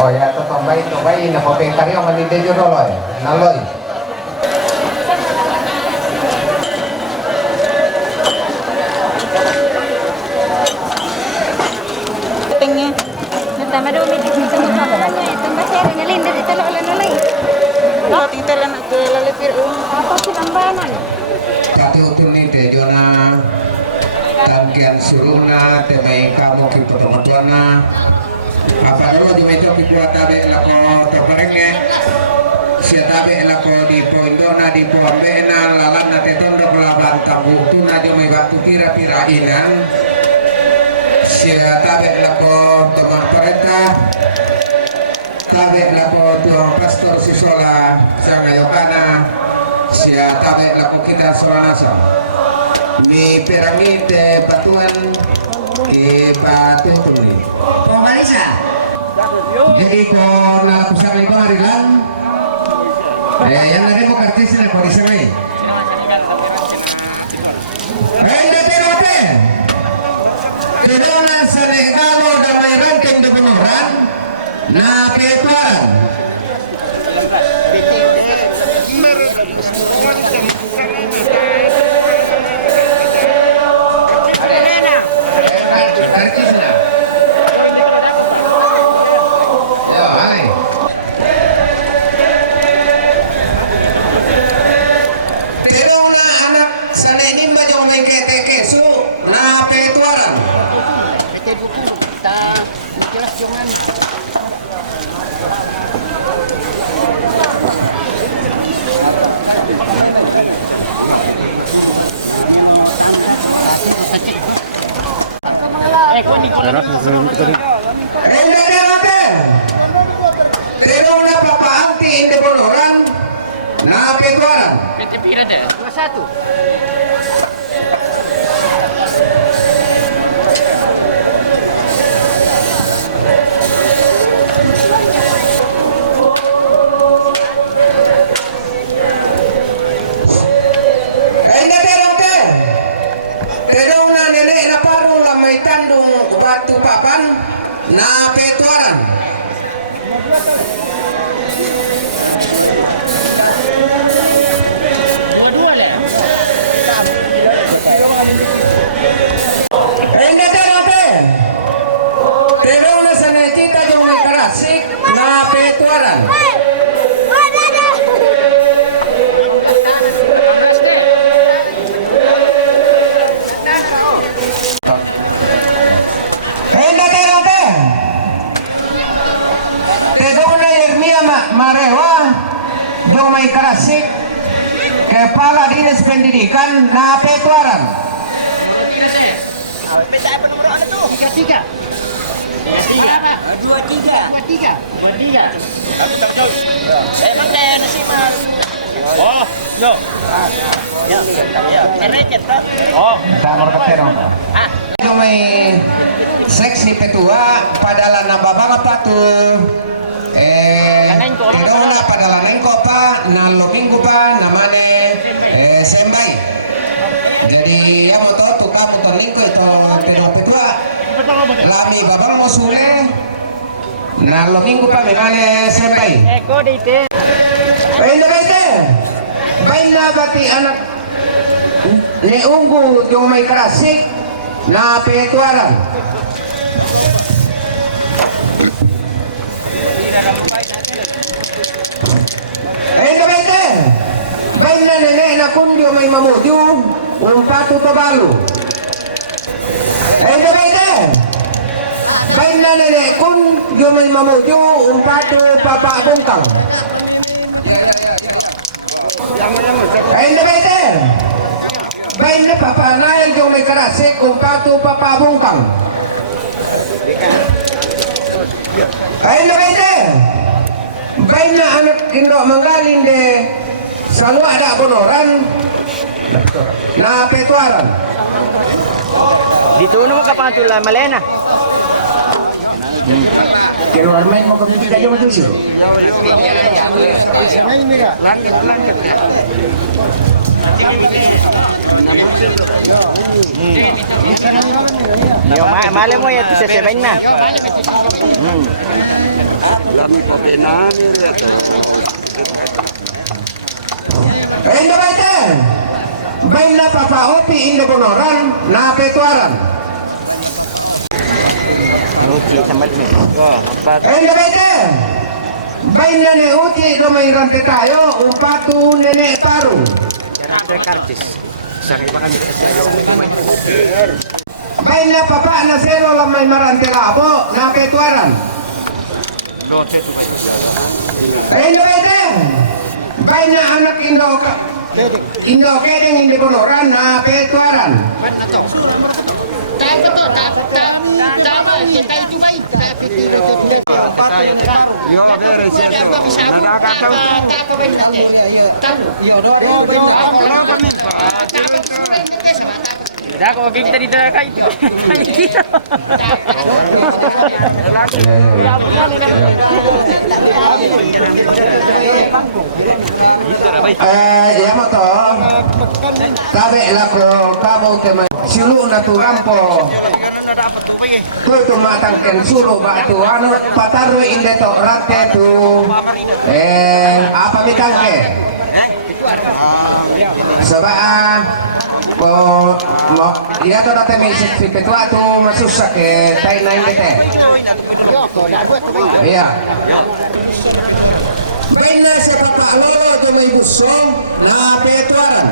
Oh ya, tombay na papengkari ang maninde yun oloy, naloy. Pengen, nata madumi di sini semua orang ni, tambah saya ni linda di telok lalai. Kalau tinggal anak ke lalai apa sih lambanan? Kati utul ni tejo na tangkian suruna temai kamu ki potomotuana apa dulu di meja kita tabe lako tokorenge sia tabe lako di poindona di poambena lalan na tetondo kelaban tabutu na di mai waktu pira-pira inan sia tabe lako tomar perintah tabe lako tuang pastor sisola sanga yokana sia tabe lako kita soranasa mi piramide batuan ke batu tuli Marisa jadi ko na kusang ibang harilan yang ada mo kartis na Marisa may Renda Terote Tidona sa regalo na may ranking na penuran na petuan kartis na Renda Derote Tidona papaanti inde bonoran na petuaran PT Pirade 21 na petuaran. Terus sana cita yung may karasik na petuaran. Marewa yung may karasik kepala dinas pendidikan na petuaran. Yung may seksi petua padahal nababanga patu Tidona pada lanengko pa na lominggo pa namane sembay. Jadi ya mo to tuka motor lingko ito petua lami babang mo sule na lominggo pa memane sembay. Bain na baite. Bain na bati anak ni unggu yung may karasik na petuaran. Bain na nenek na kundio may mamudio umpatu tabalu. Bain na nenek kundio may mamudio umpatu papa bungkang. Bain na papa nail yung may karasik umpatu papa bungkang. Bain na anak indo manggalin de selalu ada bonoran na petuaran. Dito mo kapatula malena. Kero armay mo kami kita yo matuso. Langit. Yo male mo ya sa 7 na. Kami po pinani rito. Endo baite. Bain na papaopi indo bonoran na petuaran. Endo baite. Bain na ne uti do may rante tayo upatu nene paru. Bain na papa na zero lamay marante labo na petuaran. Endo baite. Bain na anak Indo kedeng hindi bonoran na petuaran. Dah kau kita di dalam itu. Ya moto. Tabe lako kamu teman silu na tu rampo. Tu matang ken suru batu anu pataru inde to rate tu. Apa mitangke? Sebab dia to date mi si petua tu masusak ke tai nain dete. Iya. Benar siapa Pak Lolo jama ibu song na petuaran.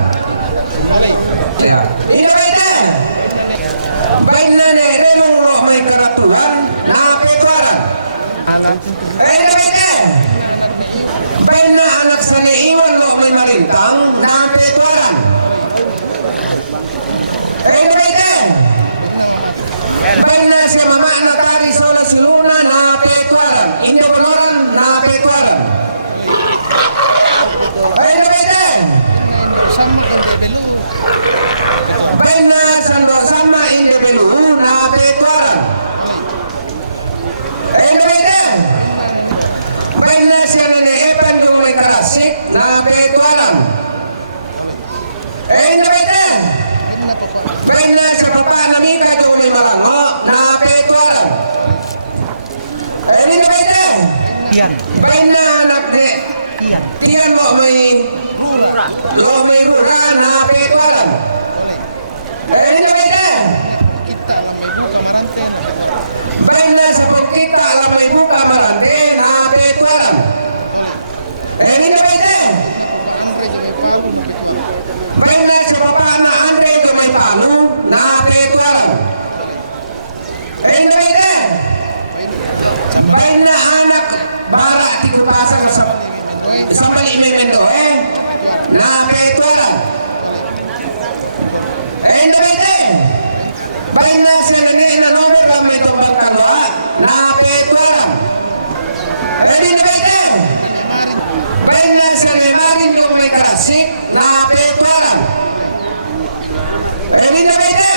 Ya. Ini bete. Benar ne remong lo mai karatuan na petuaran. Ini bete. Benar anak sane iwan lo mai marintang na petuaran. Ini bete. Benar si mama na tari sola siluna na petuaran. Indo bonoran na petuaran. Benar sama inde belu na petuaran. Benar siya nene epan yung may karasik na petuaran. Bain na anak de. Tiyan mo may rura na petualan. Ini na bain na. Bain na sa pagkita alam may buka marante na petualan. Ini na bain na. Bain na sa papa na Andre ko may pano na petualan. Ini na bain na. Bain na anak barak ti kupasa ka sa mali memento na petualan. Ini na bain na. Bain na sa nini na nomor kami tombak kalwa na petualan. Ini na bain na. Bain na sa limarin ko may karasik na petualan. Ini na bain na.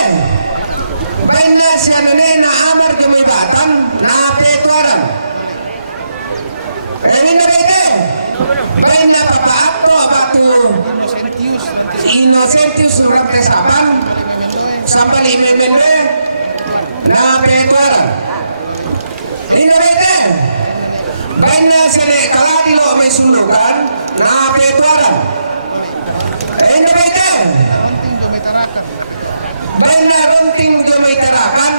Bain na sa nini na amar ko may batang na petualan. Ini na bain na. Bain na papaakto batu Innocentius surat tesapan sampai imemende na petualan. Ini na bain na. Bain na sini kaladi lo may sundukan na petualan. Ini na bain na. Bain na runting jo may tarakan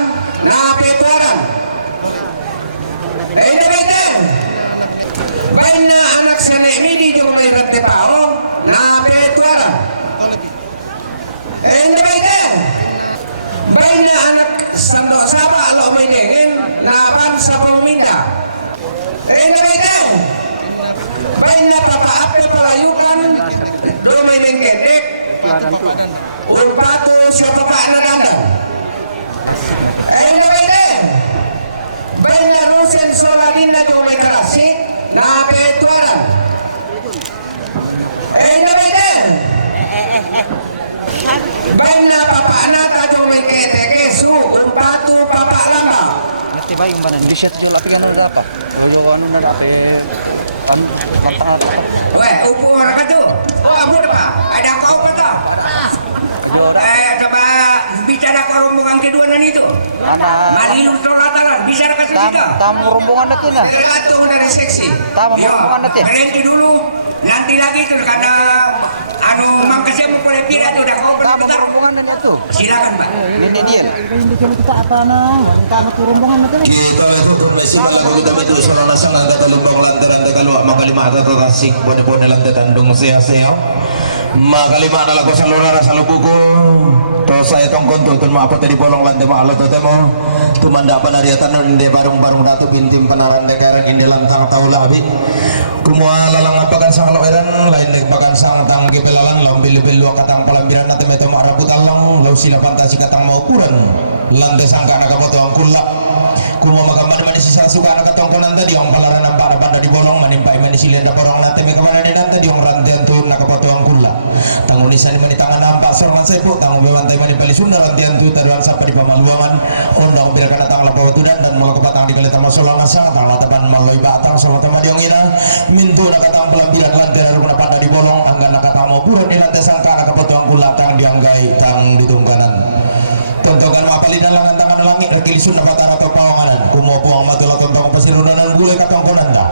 na petualan. Ini na bain na. Bain na anak sana emidi jo may rante pao na petualan. Ini na bain na. Bain na anak sandok sapa lo may dengin na pan sa paminda. Ini na bain na. Bain na papaap na palayukan do may menggendek urpato siya papa na dandan. Ini na bain na. Bain na rusen solanin na jo may karasik na petualan. Ini na bain na. Bain na papa na tajong may keteke su urpato papa lamba. Ati ba yung banan? Bisa tuh lapi kan udah apa? Kalau anu nana ape mata. Weh, upu orang kado. Oh, abu apa? Ada kau kata. Coba bicara ke rombongan kedua nan itu. Malilu Tolatalan, bicara ke sini dah. Tamu rombongan nanti nah. Tergantung dari seksi. Tamu rombongan nanti. Berhenti dulu. Nanti lagi tuh karena anu mangkasnya mau boleh pindah tuh udah kau bentar. Rombongan nanti tuh. Silakan Pak. Ini dia. Ini kita apa nah? Tamu rombongan nanti. Kita itu mesih kalau kita itu salah sangat kata lumbang lantaran kalau makalima atau tasik bone-bone lantaran dong sia-sia. Makalima adalah kosan lora rasa lubuku. Terus saya tongkon tuntun maaf tadi bolong lantai maalo totemo. Tumanda panariatan inde barung-barung datu bintim penaran dekarang inde lantang taula abi. Kumua lalang apakan sang loeran lain dek pakan sang tang gibelalang lau bil-bil luak katang palambiran nate meto marabu talang lau sila fantasi katang mau ukuran lantai sangka anak potong kula. Kumua makamana mani sisa suka anak tongkonan tadi yang palaran para pada dibolong manimpai mani silenda porong nate me kemana ni nate diong rantian tu nak potong kula. Tangunisan mani tangan nampak sorman sepo tangu bewantai mani pali sunda rantian tu taduan sampai di pamaluaman ondang biar kana tang lapaw tudan dan mga kapatang di kalita masolang nasang tang latapan malay batang solang tamadiong ina mintu nakatang pelambiran lantai rumah pada dibolong anggan nakatang mau puran ni lantai sangka nak potong kula tang dianggai tang ditungkanan. Tontokan mapalinan langan tangan langit rekilisun na patara atau pawanganan kumupo ang matula tontong pasirunanan gulay katongkonan ka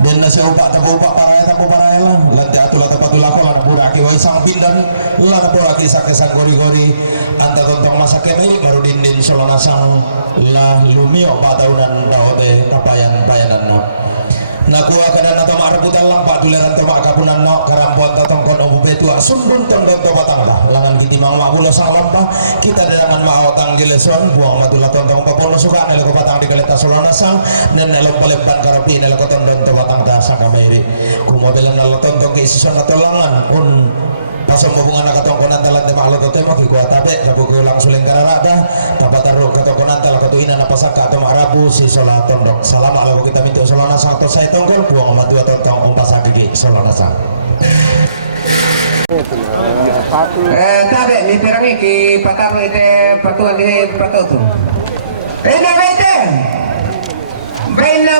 dan na siya upa paraya tapo parayalan lantai atula tapatula ko lana buraki wa isang pindan lana buraki sa kesang gori-gori anta tontong masake may marudin solanasang la lumio pataunan daote kapayan-payanan no nakuha ka na nato maarabutan lang pa tuliran to makapunan no karampuan tatongkon o betua sundun tongkon to patangla langan kiti mga magulo sa lampa kita dalangan maawatang gileson buang matula tontong papono suka nila ko patang di kalita solanasan nan nalong palempan karapi nila ko tondon to patang dasa kamayri kumodelan nala tontong kiisison na tolangan un pasang hubungan katongkonan talan de maklo to tema kikuha tabe sabuko lang suling kararada tapataro katongkonan talan katuinan na pasaka to marabu si sola tondok salama ala kita minto solana sang to say tongkol buang matua tontong umpasa gigi solana sang tabe ni pirangi ki pataro ite patuan di patau tu ena bete baina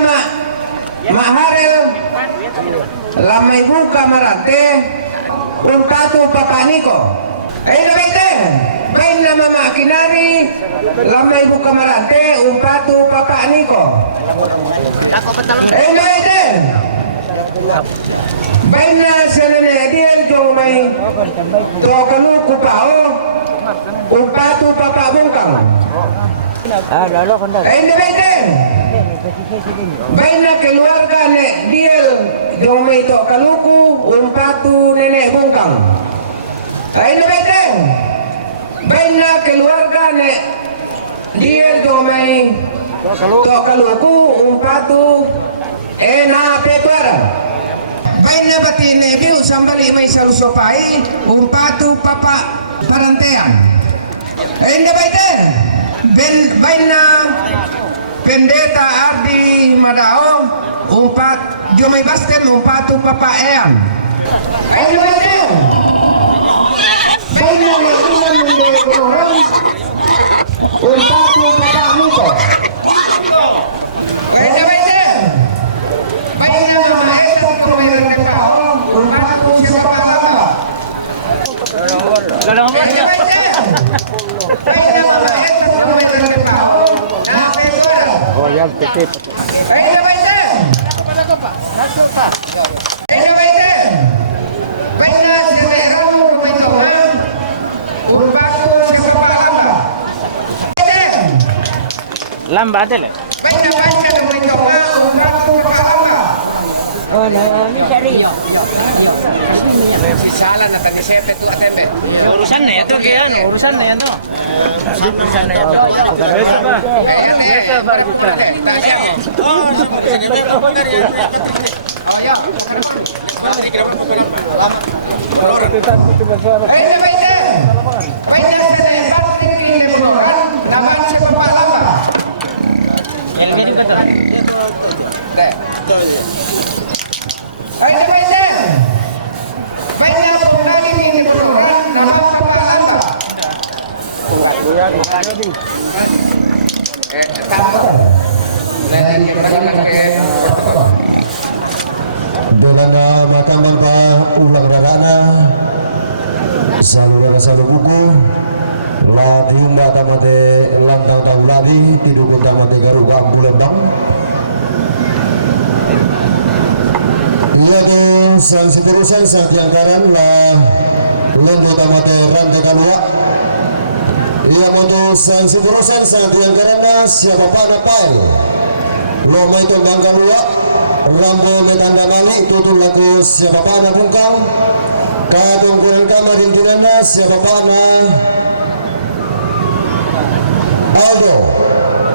maharel lamai buka marate Urpato papaniko nabaiten. Bain na mama kinari. Lamay buka marante. Umpatu papa niko. Nabaiten. Bain na sa nanayadiel jong may tokaluku pao. Umpatu papa bungkang. Nabaiten. Bain na keluarga ne diel jong may tokaluku. Umpatu nenek bungkang. Nabaiten. Bain na keluarga ne diel jong may tokaluku. Umpatu na pepara. Bain na bati ne biu sambali may salusopai. Umpatu papa parantean. Nabaiten. Bain na pendeta Ardi Madao. Umpat jumay basket umpatu papa ean. Nabaiten. Bain na nagunan munde orang. Umpatu papa muko. Nabaiten. Bain na mga esok kumayang nagkao. Umpatu sa papa lama. Nabaiten. Bain na mga esok kumayang nagkao. Oh, yan, tikip. Nabaiten. Nabaiten. Bain na sila yung kumayang. Umpatu sa papa lama. Nabaiten. Lamba dele. Bain na kumayang. Umpatu papa lama. Oh, ni sari. Salah na tag-7 tu atembe. Urusan na yan to, kaya ano? Urusan na yan to. Urusan na yan to. Besa ba? Besa ba kita? Dengan makaman pa ulang ragana salu kuku lati umba tamate lantang tauladi tiduku tamate garuga ambulembang iya tu sanksi terusan sanksi anggaran lah ulung tamate rantai kalua iya moto sanksi terusan sanksi anggaran siapa panapai lo mai to manggalua Rambo metanda mali tutul lagu siapa pana bungkang kadung kurang kamar intinana siapa pana Aldo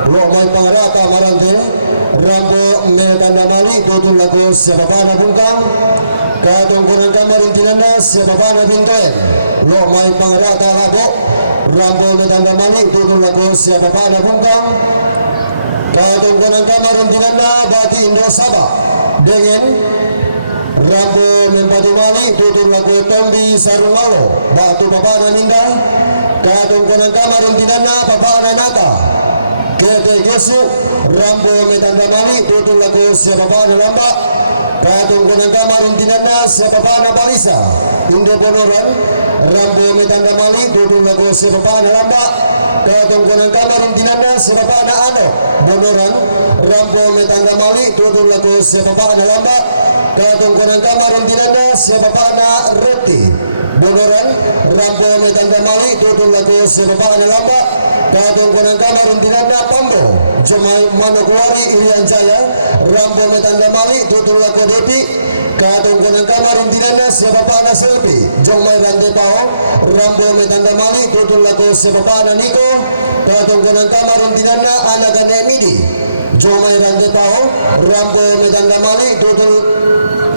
lo mai pangrata marante Rambo metanda mali tutul lagu siapa pana bungkang kadung kurang kamar intinana siapa pana bintoen lo mai pangrata hago Rambo metanda mali tutul lagu siapa pana bungkang kadung kurang kamar intinana bati Indo Sabah dengan Rambo Membati Mali tutur lagu Tombi Sarumalo batu Papana Ninda kadung kunang kamar untinana Papana Nata Kete Yesu Rambo Metanda Mali tutur lagu Siapapana Lamba kadung kunang kamar untinana Siapapana Barisa Indo Bonoran Rambo Metanda Mali tutur lagu Siapapana Lamba kadung kunang kamar untinana Siapapana Ano Bonoran Rambo Metanda Mali tutur lagu Siapapana Lamba kadung kunang kamar untinana Siapapana Reti Bonoran Rambo Metanda Mali tutur lagu Siapapana Lamba kadung kunang kamar untinana Pambo Jomai Manokwari Irian Jaya Rambo Metanda Mali tutur lagu Depi kadung kunang kamar untinana Siapapana Selvi Jomai Rante Pao Rambo Metanda Mali tutur lagu Siapapana Niko kadung kunang kamar untinana Anagane Midi Jomai Rante Pao Rambo Metanda Mali tutur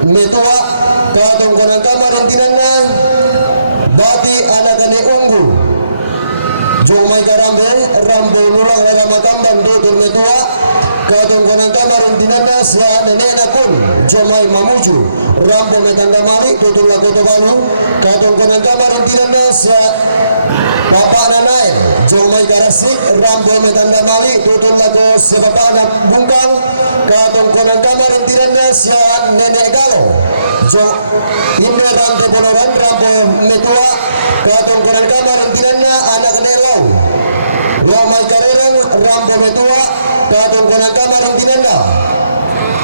Metua kadung kunang kamar untinana Bati Anagane Ungu Jomai Karambe Rambo Nulang Rada Makamban tutur Metua kadung kunang kamar untinana Sia Nenena Kun Jomai Mamuju Rambo Metanda Mali tutur lagu Tobalu kadung kunang kamar untinana Sia Bapak Nanai Jomai Garasik Rambo Metanda Mali tutur lagu Sebapana Bungkang kadung kunang kamar untinana Sia Nenek Galo Inde Rante Bonoran Rambo Metua katong kanang kamar ang tinanda anak nelaw wa may karerang Rambo Metua katong kanang kamar ang tinanda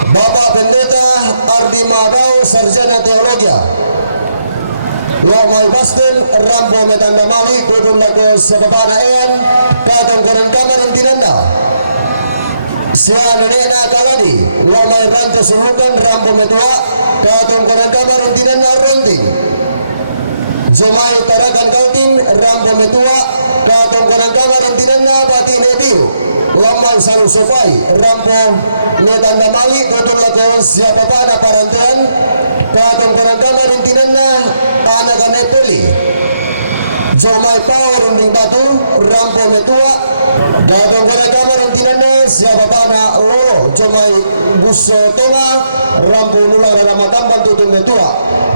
Bapak Pendeta Ardi Madao Sarjana Teologia wa may Bastin Rambo Metanda Mali kudong lago sa baba na iyan katong kanang kamar ang tinanda siya nanena kaladi wa may Ranto Sulukan Rambo Metua katong kanang kamar ang tinanda Ronding Jomay Tarakan Kautin Rambo Metua katong kanang kamar ang tinanda Bati Nedio Waman Sarusufay Rambo Metanda Mali kudong lago siya baba na parantuan katong kanang kamar ang tinanda anak Nepoli Jomay Pao Runding Batu Rambo Metua katong kanang kamar ang tinanda siya baba na Lolo Jomay Buso Tonga Rambo Nulang na Matambang Tutong Metua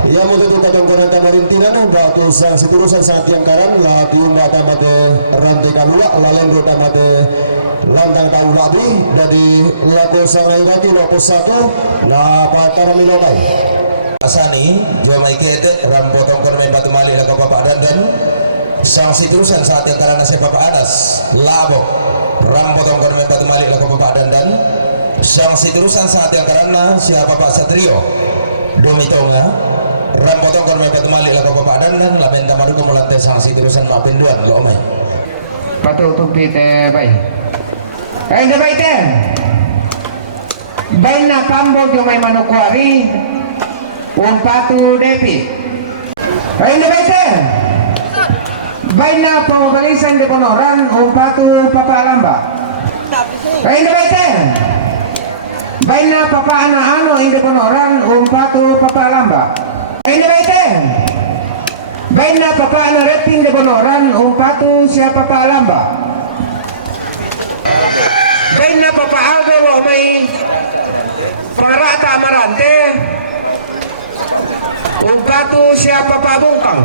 ia mo tutong katong kanang kamar ang tinanda batu sa siturusan sa atiyang karan lahat yung bata mate rantai kalua layan rota mate lantang tahu labi dari lago sa ngayon lagi lapos satu na patarami lokay Asani, Jomay Kete, Rambo Tongkor main Batu Mali dan Bapak Dandan sanksi terusan saat yang karena saya Bapak Anas Labok Rambo Tongkor main Batu Mali dan Bapak Dandan sanksi terusan saat yang karena siapa Bapak Satrio Domitonga Rambo Tongkor main Batu Mali dan Bapak Dandan lamen tamadu kemulantai sanksi terusan maafin duan lo omai Patu tupi teh bay. Kain teh bay teh. Bay na kambo Jomay Manokwari. Patu Depi. Kain teh bay teh. Bay na pangubalisan de Ponoran Patu Papa Alamba. Kain teh bay teh. Bay na Papa Ano inde Ponoran Patu Papa Alamba. Kain teh bay teh. Baik na Papa na Repin de Bonoran Patu siya Papa Alamba. Baik na Papa Aldo wa may pangarata amarante Patu siya Papa Bungkang.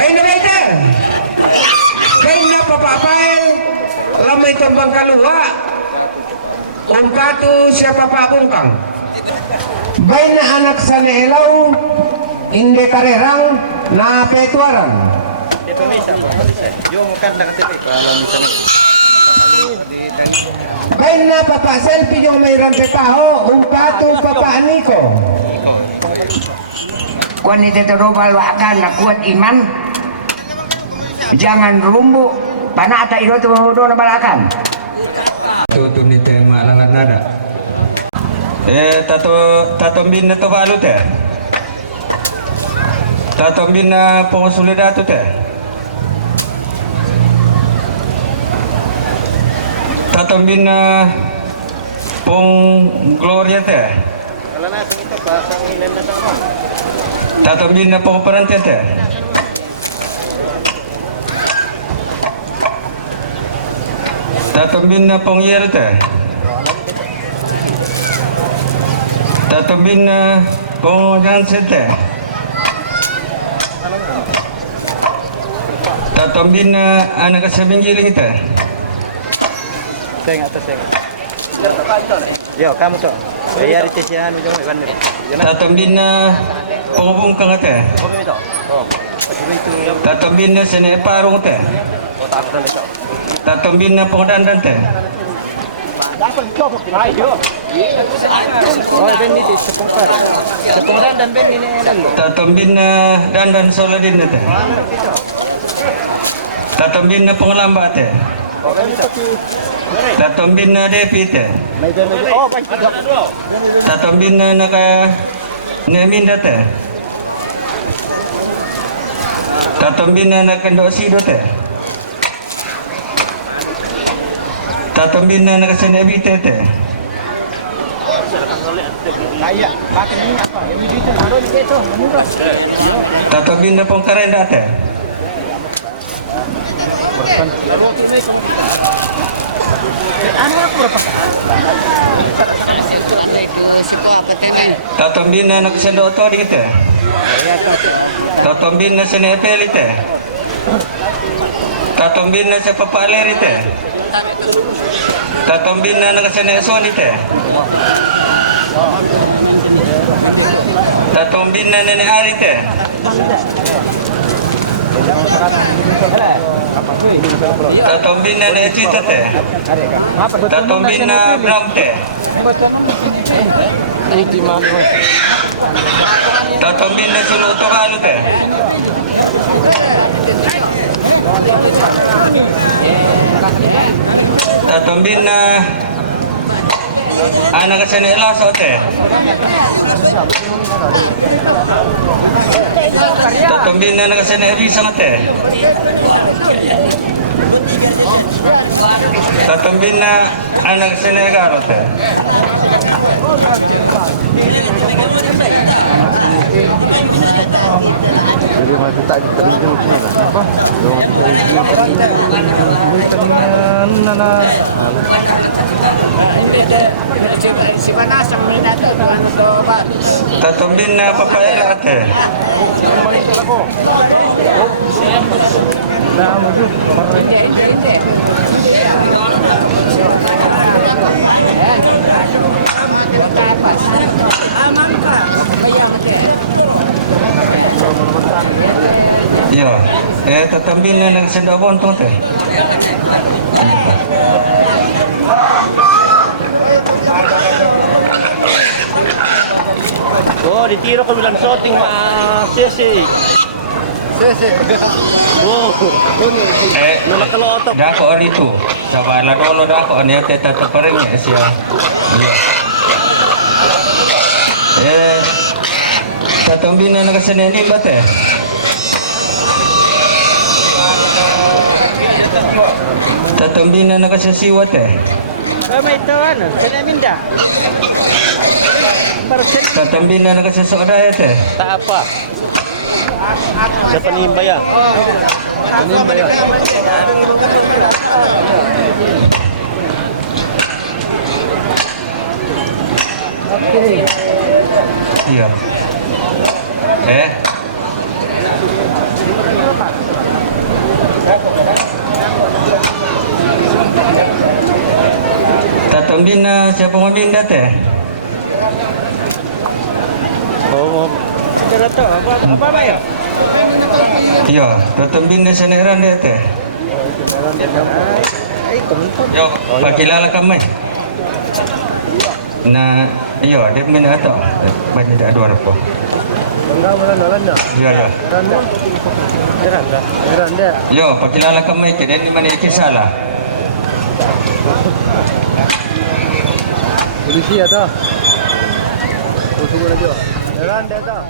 Ay na baik na. Baik na Papa Pael lamay tambang kaluwa Patu siya Papa Bungkang. Baik na anak sa Nelaw, hindi karerang na petuaran. Baik na Papa Selfie yung may rantetaho, Patu Papa Aniko. Kung ito balwakan na kuat iman, jangan rumbu, panata ito na balakan. tutup di tema langan nada tato bin na to balo te. Tato bin na pongsulidato te. Tato bin na pong gloria te. Tato bin na pong parante te. Tato bin na pong yero te. Tatumbin na kung dyan sete. Tatumbin na anak kasabing giling ito. Saya atas saya. Yo, kamu tuh. Bayar cicilan ujung iban nih. Tatumbin na pangubong kang ito. Tatumbin na siniparong ito. Tatumbin na pangdandan ito. Oh, ben ini sepongkar. Sepongkar dan ben ini lalu. Tatumbin na dandan soladin ito. Tatumbin na panglamba ito. Tatumbin na depit ito. Oh, baik. Tatumbin na naka nemin ito. Tatumbin na nakandosido ito. Tatumbin na nakasanabit ito. Kayak pakai ini apa? Ini bisa naruh di situ, menurut. Tatumbin na pong karen dati. Ano ako berapa? Tatumbin na nakasandoto dito. Tatumbin na sinepel ito. Tatumbin na sa papaler ito. Tatumbin na nakasaneson ito. Tatumbin na nenek Ari teh. Tatumbin na nenek Cita teh. Tatumbin na Bram teh. Tatumbin na Suluto Kalu teh. Tatumbin na anak kasi na Elaso teh. Tatumbin na kasi na Erisa teh. Tatumbin na anak kasi na Egaro teh. Jadi masih tak terjun apa? Tatumbin na papaya teh. Iya, tatumbin na nagsendabon to teh. Oh, ditiro ko bilang shooting sesi. Oh, nuna kalotok. Dako itu. Coba la dolo dako ane teta tepereng ya sia. Tatumbin na nagaseneni ba teh? Tatumbin na nagasasiwa teh. May tawan, sana minda. Tatumbin na nagasasoda ya teh. Tak apa. Sa panimba ya. Panimba ya. Okay. Iya. Tatumbin na siapa meminda teh? Oh, kira to apa ya? Iya, tatumbin na seneran deh teh. Yo, pakilala kami. Nah, iya, dia minta atau banyak ada dua apa? Enggak bulan dah. Iya, ya. Randa. Yo, pakilala kami ke dan di mana salah. Polisi ada. Tunggu aja. Randa dah.